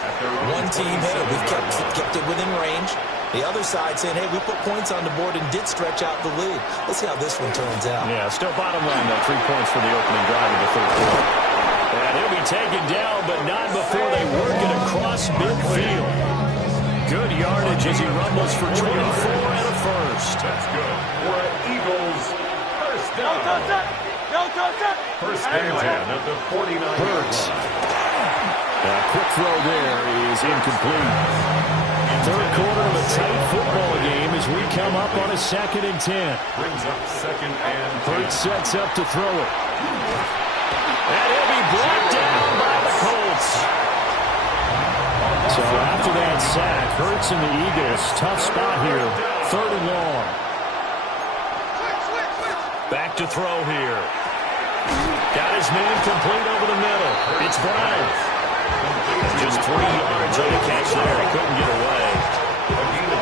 One team, hey, we've kept it within range. The other side saying, hey, we put points on the board and did stretch out the lead. Let's see how this one turns out. Yeah, still bottom line, though. 3 points for the opening drive of the third quarter. And he'll be taken down, but not before they work it across midfield. Good yardage as he rumbles for 24 and a first. That's good for an Eagles first down. First and 10 at the 49-yard line. A quick throw there is incomplete. Third quarter of a tight football game as we come up on a 2nd and 10. Brings up 2nd and 10. Hurts sets up to throw it. And he'll be brought down by the Colts. So after that sack, Hurts and the Eagles, tough spot here. 3rd and long. Back to throw here. Got his man complete over the middle. It's Brown. Just 3 yards on the catch there. He couldn't get away.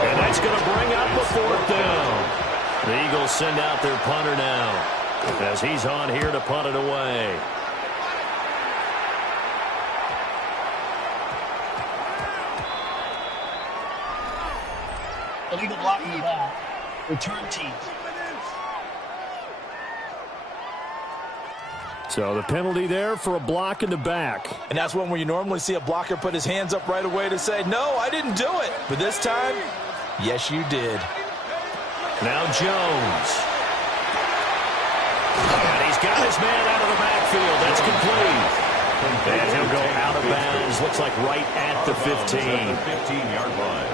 And that's going to bring up the 4th down. The Eagles send out their punter now as he's on here to punt it away. Illegal blocking the ball. Return team. So the penalty there for a block in the back. And that's one where you normally see a blocker put his hands up right away to say, no, I didn't do it. But this time, yes, you did. Now Jones. And he's got his man out of the backfield. That's complete. And he'll go out of bounds. Looks like right at the 15. 15-yard line.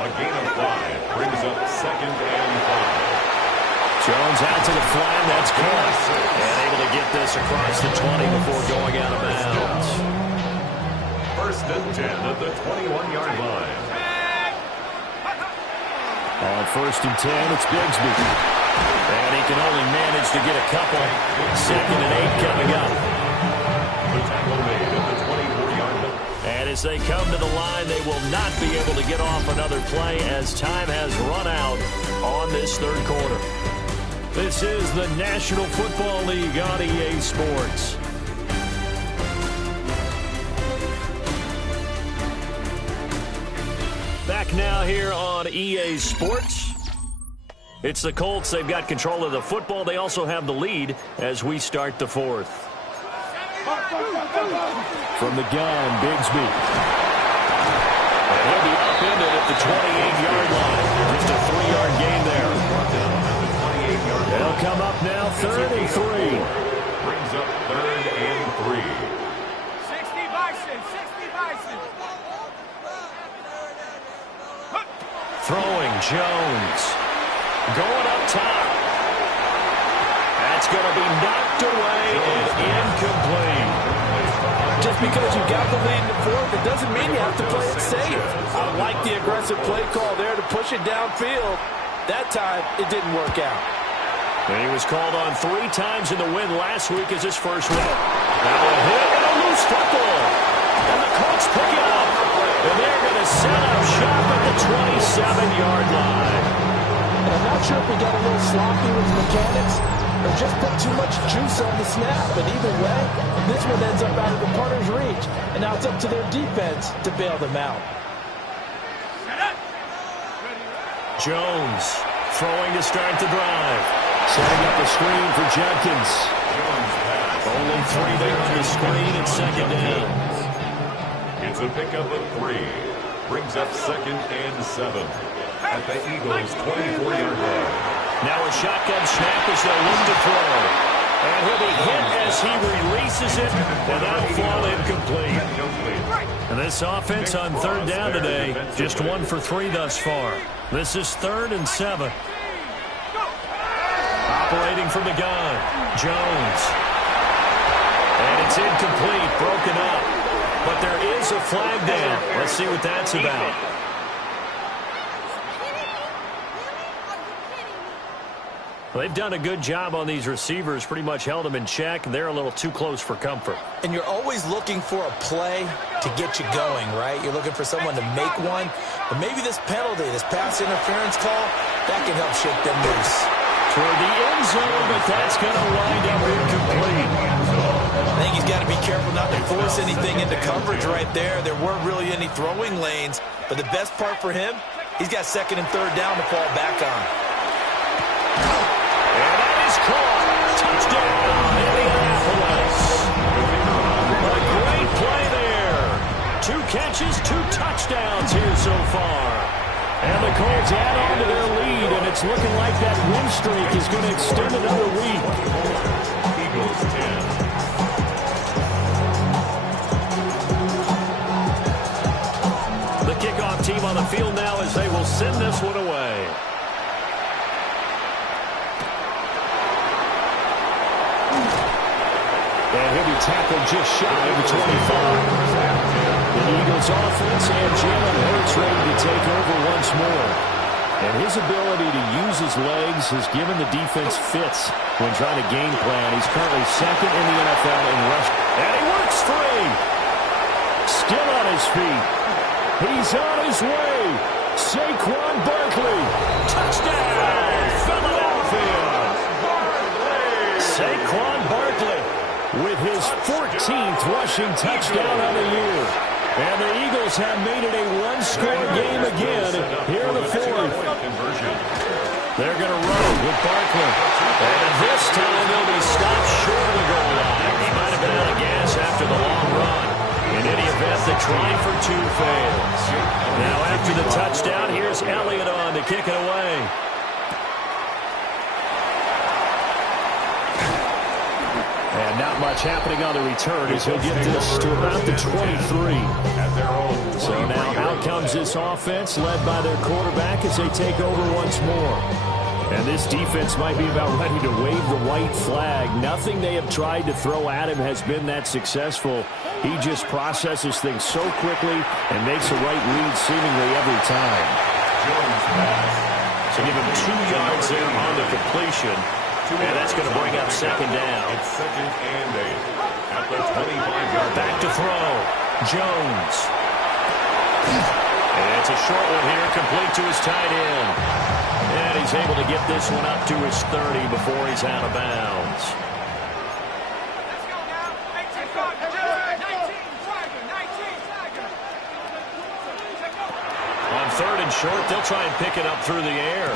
A gain of 5 brings up 2nd and 5. Jones out to the flat. That's caught. And able to get this across the 20 before going out of bounds. First and 10 at the 21-yard line. On 1st and 10, it's Bigsby. And he can only manage to get a couple. 2nd and 8 coming up. The tackle made at the 24-yard line. And as they come to the line, they will not be able to get off another play as time has run out on this third quarter. This is the National Football League on EA Sports. Back now here on EA Sports. It's the Colts. They've got control of the football. They also have the lead as we start the 4th. From the gun, Bigsby. And he'll be upended at the 28-yard line. Just a 3-yard gain there. They'll come up now 3rd and 3. Brings up 3rd and 3. 60 Bison, 60 Bison. Throwing Jones. Going up top. That's going to be knocked away and incomplete. Just because you got the lead in the 4th, it doesn't mean you have to play it safe. I like the aggressive play call there to push it downfield. That time, it didn't work out. And he was called on 3 times in the win last week as his first win. Now a hit and a loose football. And the Colts pick it up. And they're going to set up shop at the 27-yard line. And I'm not sure if he got a little sloppy with the mechanics, or just put too much juice on the snap. But either way, this one ends up out of the punter's reach. And now it's up to their defense to bail them out. Jones throwing to start the drive. Setting up a screen for Jenkins. Only 3 there on the screen and second down. It's a pickup of 3. Brings up 2nd and 7 at the Eagles' 24-yard line. Now a shotgun snap as they look to throw. And he'll be hit as he releases it, and that'll fall incomplete. And this offense on 3rd down today, just 1 for 3 thus far. This is 3rd and 7. Operating from the gun, Jones. And it's incomplete, broken up. But there is a flag down. Let's see what that's about. Well, they've done a good job on these receivers, pretty much held them in check. They're a little too close for comfort. And you're always looking for a play to get you going, right? You're looking for someone to make one. But maybe this penalty, this pass interference call, that can help shake them loose. Toward the end zone, but that's going to wind up incomplete. I think he's got to be careful not to force anything into coverage right there. There weren't really any throwing lanes. But the best part for him, he's got 2nd and 3rd down to fall back on. And that is caught. Touchdown, Indianapolis. A great play there. 2 catches, 2 touchdowns here so far. And the Colts add on to their lead, and it's looking like that win streak is going to extend another week. Eagles 10. The kickoff team on the field now as they will send this one away. And he'll be tackled just shy of the 25. The Eagles offense and Jalen Hurts ready to take over once more. And his ability to use his legs has given the defense fits when trying to game plan. He's currently 2nd in the NFL in rush. And he works free. Still on his feet. He's on his way. Saquon Barkley. Touchdown, Philadelphia. Saquon Barkley with his 14th rushing touchdown of the year. And the Eagles have made it a one-score game again here in the 4th. They're going to run with Barkley. And this time they'll be stopped short of the goal line. He might have been out of gas after the long run. In any event, the try for 2 fails. Now after the touchdown, here's Elliott on to kick it away. And not much happening on the return as he'll get this to about the 23. So now out comes this offense led by their quarterback as they take over once more. And this defense might be about ready to wave the white flag. Nothing they have tried to throw at him has been that successful. He just processes things so quickly and makes the right read seemingly every time. So give him 2 yards there on the completion. And that's going to bring up 2nd down. It's 2nd and 8 at the 25-yard line. Back to throw. Jones. And it's a short one here, complete to his tight end. And he's able to get this one up to his 30 before he's out of bounds. On 3rd and short, they'll try and pick it up through the air.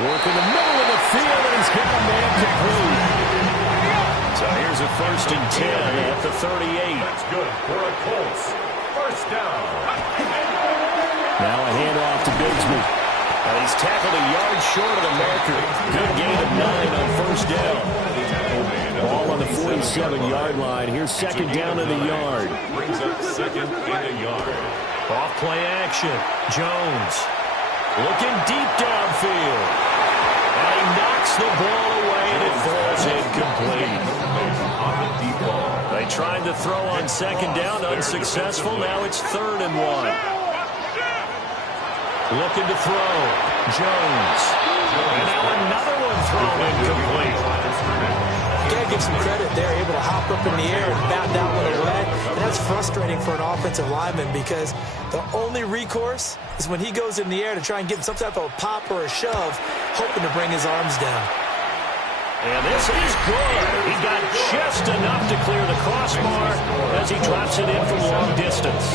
Work in the middle of the field, and he's got a man complete. So here's a 1st and 10 at the 38. That's good for a Colts. 1st down. Now a handoff to Bigsby. And he's tackled a yard short of the marker. Good gain of 9 on 1st down. Ball on the 47-yard line. Here's 2nd down in the yard. Brings up 2nd and a yard. Off play action. Jones looking deep downfield. And he knocks the ball away, and it falls incomplete. On the deep ball. They tried to throw on 2nd down, unsuccessful. Now it's 3rd and 1. Looking to throw. Jones. And now another one thrown incomplete. Got to give some credit there, able to hop up in the air and bat that one away. And that's frustrating for an offensive lineman because the only recourse is when he goes in the air to try and get some type of a pop or a shove, hoping to bring his arms down. And this is good. He got just enough to clear the crossbar as he drops it in from long distance.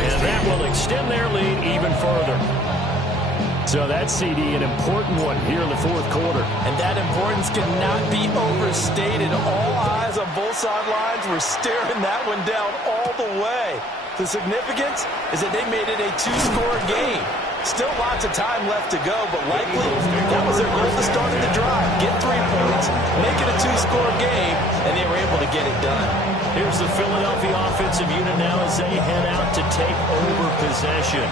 And that will extend their lead even further. So that CD, an important one here in the fourth quarter. And that importance cannot be overstated. All eyes on both sidelines were staring that one down all the way. The significance is that they made it a two-score game. Still lots of time left to go, but likely that was their goal to start the drive. Get 3 points, make it a two-score game, and they were able to get it done. Here's the Philadelphia offensive unit now as they head out to take over possession.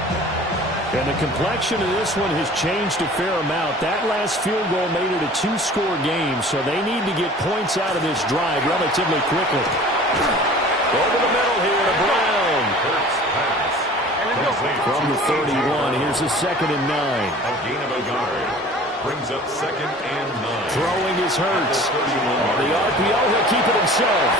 And the complexion of this one has changed a fair amount. That last field goal made it a two-score game, so they need to get points out of this drive relatively quickly. Over the middle here to Brown. From the 31, here's a 2nd and 9. A gain of a yard. Brings up 2nd and 9. Throwing his Hurts. On the RPO, he'll keep it himself.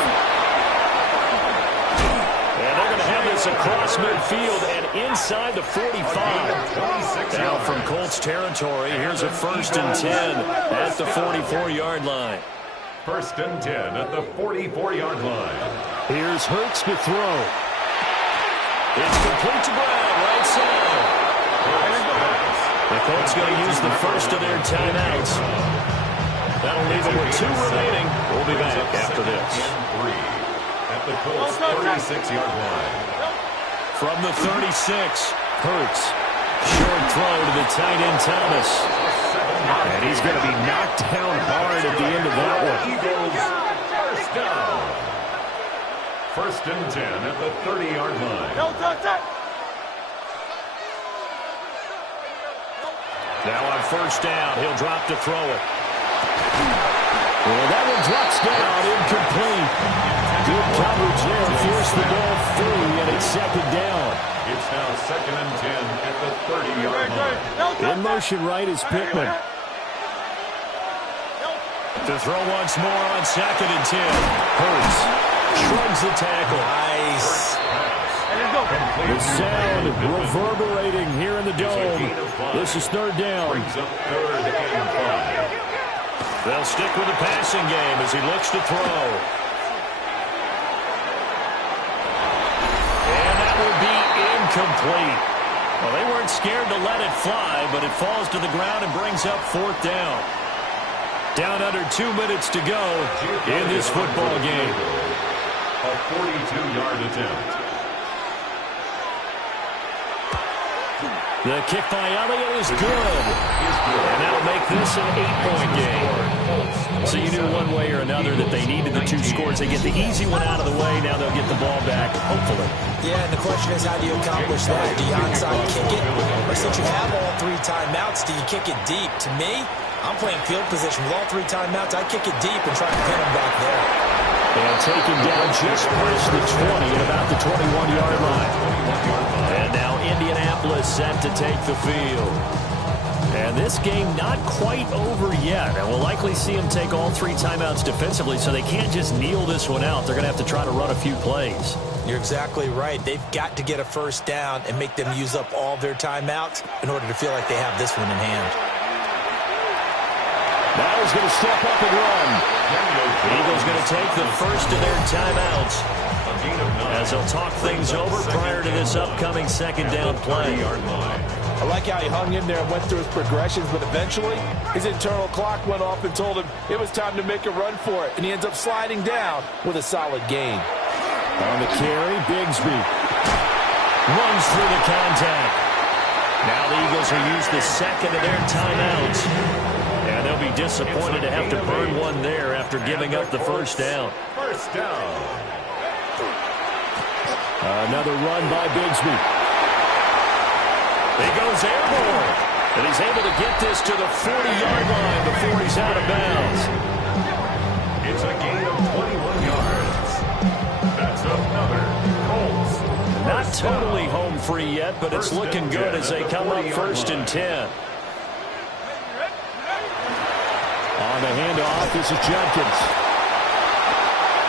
And they're going to have this across midfield and inside the 45. Now from Colts territory, here's a 1st and 10 at the 44-yard line. 1st and 10 at the 44-yard line. Here's Hurts to throw. It's complete to Brown, right side. The Colts going to use the first of their timeouts. That'll leave them with 2 remaining. We'll be back after this. At the Colts 36-yard line. From the 36, Hurts. Short throw to the tight end Thomas. And he's going to be knocked down hard at the end of that one. Eagles, first down. 1st and 10 at the 30-yard line. Now on 1st down, he'll drop to throw it. Well, that one drops down, incomplete. Good coverage there, forced the ball free, and it's 2nd down. It's now 2nd and 10 at the 30-yard line. In motion right is Pittman. To throw once more on 2nd and 10. Hurts. Shrugs the tackle. Nice. The sound reverberating here in the dome. This is 3rd down. Brings up 3rd and 5. They'll stick with the passing game as he looks to throw. And that will be incomplete. Well, they weren't scared to let it fly, but it falls to the ground and brings up 4th down. Down under 2 minutes to go in this football game. A 42-yard attempt. The kick by Elliott is good. And that'll make this an 8-point game. So you knew one way or another that they needed the 2 scores. They get the easy one out of the way. Now they'll get the ball back, hopefully. Yeah, and the question is, how do you accomplish that? Do you onside kick it? Or since you have all 3 timeouts, do you kick it deep? To me, I'm playing field position. With all 3 timeouts, I kick it deep and try to pin them back there. And taken down just past the 20 at about the 21-yard line. And now Indianapolis set to take the field. And this game not quite over yet. And we'll likely see them take all 3 timeouts defensively, so they can't just kneel this one out. They're going to have to try to run a few plays. You're exactly right. They've got to get a 1st down and make them use up all their timeouts in order to feel like they have this one in hand. Now he's going to step up and run. The Eagles going to take the first of their timeouts as they'll talk things over prior to this upcoming 2nd down play. I like how he hung in there and went through his progressions, but eventually his internal clock went off and told him it was time to make a run for it, and he ends up sliding down with a solid gain. On the carry, Bigsby runs through the contact. Now the Eagles will use the 2nd of their timeouts. And they'll be disappointed to have to burn one there after giving up the 1st down. 1st down. Another run by Bigsby. He goes airborne. And he's able to get this to the 40-yard line before he's out of bounds. It's a gain of 21 yards. That's another Colts. Not totally home free yet, but it's looking good as they come up 1st and 10. On the handoff, this is Jenkins.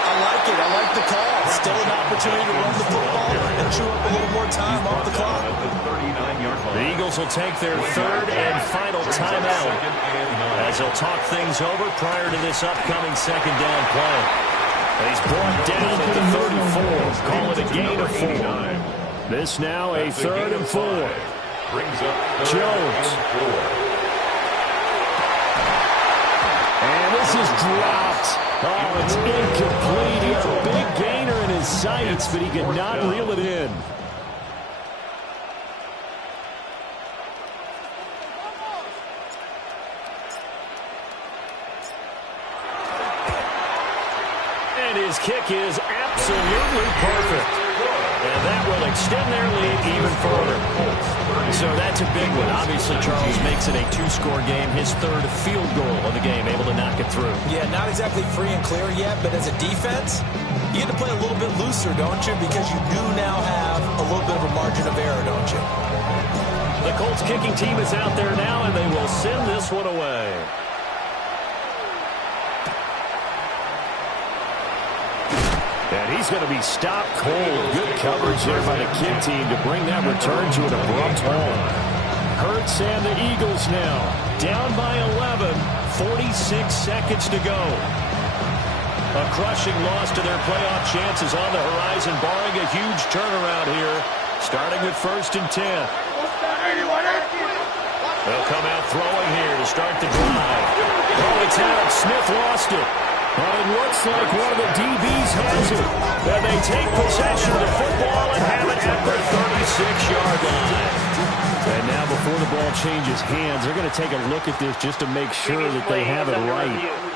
I like it. I like the call. Still an opportunity to run the football and chew up a little more time off the clock. The Eagles will take their third and final timeout as they'll talk things over prior to this upcoming second down play. And he's brought down at the 34. Call it a gain of 4. This now a third and 4. Jones. And this is dropped. Oh, it's incomplete. He had a big gainer in his sights, but he could not reel it in. And his kick is absolutely perfect. And that will extend their lead even further. So that's a big one. Obviously, Charles makes it a 2-score game. His third field goal of the game, able to knock it through. Yeah, not exactly free and clear yet, but as a defense, you get to play a little bit looser, don't you? Because you do now have a little bit of a margin of error, don't you? The Colts kicking team is out there now, and they will send this one away. And he's going to be stopped cold. Good coverage there by the kick team to bring that return to an abrupt halt. Hurts and the Eagles now down by 11, 46 seconds to go. A crushing loss to their playoff chances on the horizon, barring a huge turnaround here, starting with 1st and 10. They'll come out throwing here to start the drive. Oh, it's out. Smith lost it. But it looks like one of the DBs has it. And they take possession of the football and have it at their 36-yard line. And now before the ball changes hands, they're going to take a look at this just to make sure that they have it right.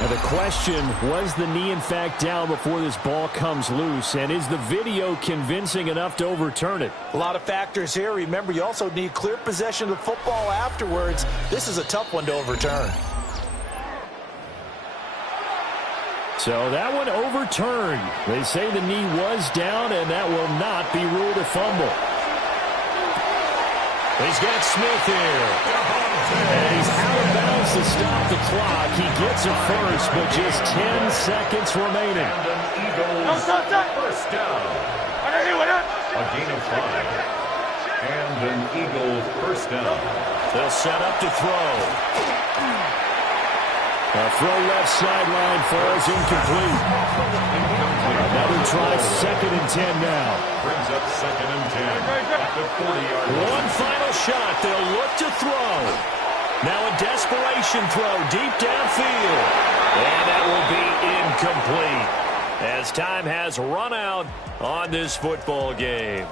Now the question, was the knee in fact down before this ball comes loose? And is the video convincing enough to overturn it? A lot of factors here. Remember, you also need clear possession of the football afterwards. This is a tough one to overturn. So that one overturned. They say the knee was down, and that will not be ruled a fumble. He's got Smith here. And he's out of bounds to stop the clock. He gets it first, but just 10 seconds remaining. First down. A gain of 5. And an Eagles first down. They'll set up to throw. A throw left sideline falls incomplete. Another try, 2nd and 10 now. Brings up 2nd and 10 at the 40-yard line. One final shot. They'll look to throw. Now a desperation throw deep downfield. And that will be incomplete as time has run out on this football game.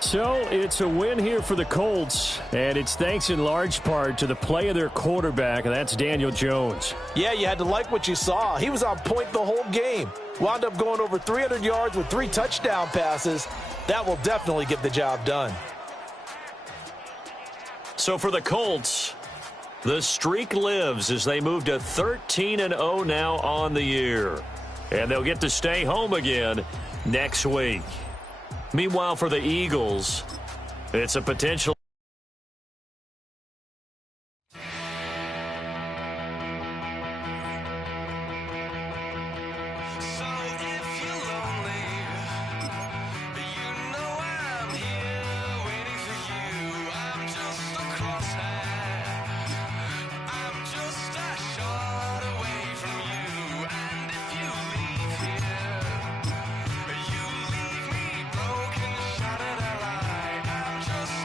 So it's a win here for the Colts, and it's thanks in large part to the play of their quarterback, and that's Daniel Jones. Yeah, you had to like what you saw. He was on point the whole game. Wound up going over 300 yards with 3 touchdown passes. That will definitely get the job done. So for the Colts, the streak lives as they move to 13-0 now on the year. And they'll get to stay home again next week. Meanwhile, for the Eagles, it's a potential.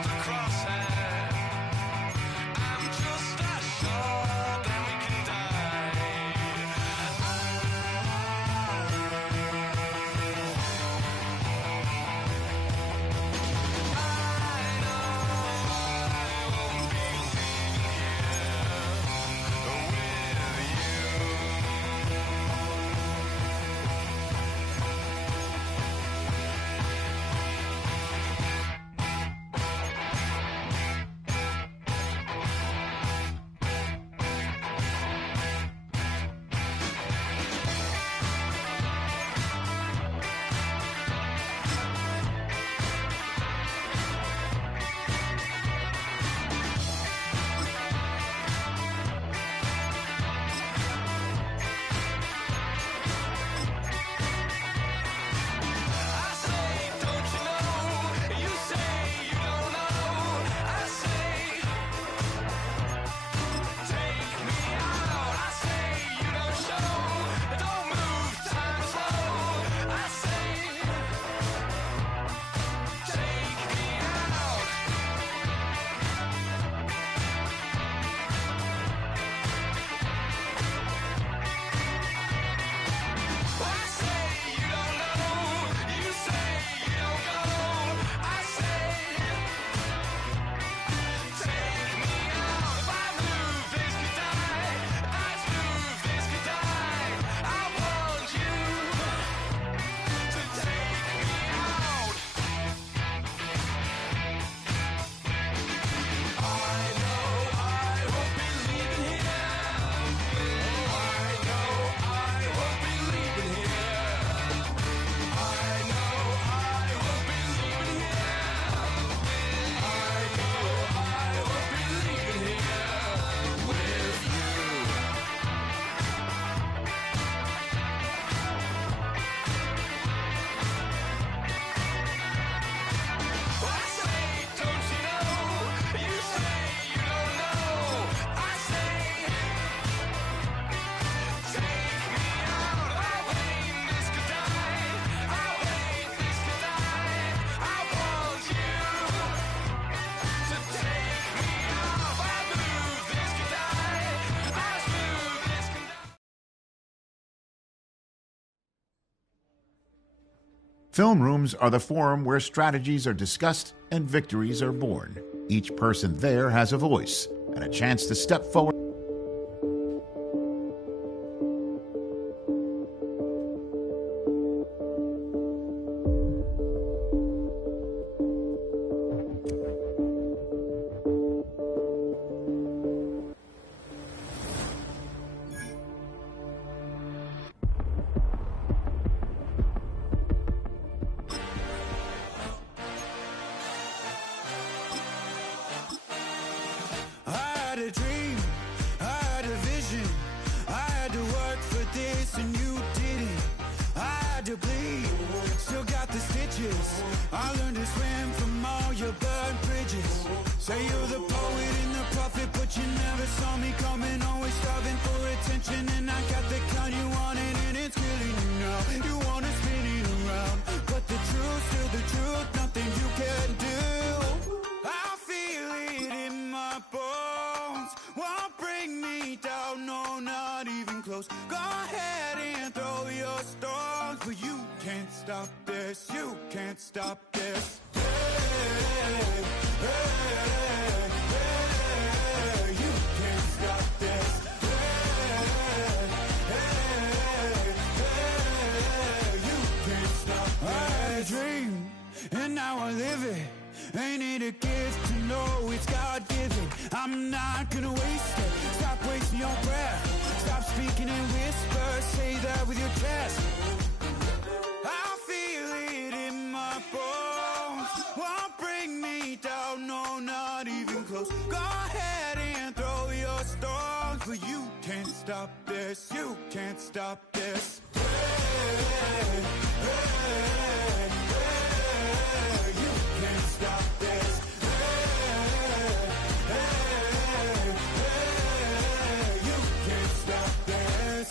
Across Film rooms are the forum where strategies are discussed and victories are born. Each person there has a voice and a chance to step forward. I learned to swim from all your burnt bridges. Say you're the poet and the prophet, but you never saw me coming. Always starving for attention, and I got the kind you wanted, and it's killing you now. You wanna spin it around, but the truth's still the truth. Nothing you can do. I feel it in my bones. Won't bring me down, no, not even close. Go ahead and throw your stones, but you can't stop this. You can't stop this. Hey, hey, hey, you can't stop this. Hey, hey, hey, you can't stop this. I had a dream, and now I live it. Ain't it a gift to know it's God-given? I'm not gonna waste it. Stop wasting your breath. Stop speaking in whispers. Say that with your chest. I feel it in my bones. Won't bring me down, no, not even close. Go ahead and throw your stones, but you can't stop this. You can't stop this. Hey, hey, hey, you can't stop this. Hey, hey, hey, you can't stop this.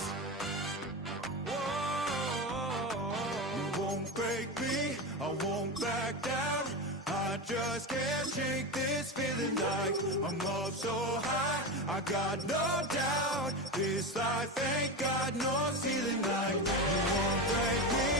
Whoa, you won't break me, I won't back down. I just can't shake this feeling like I'm up so high. I got no doubt this life ain't got no ceiling like you won't break me.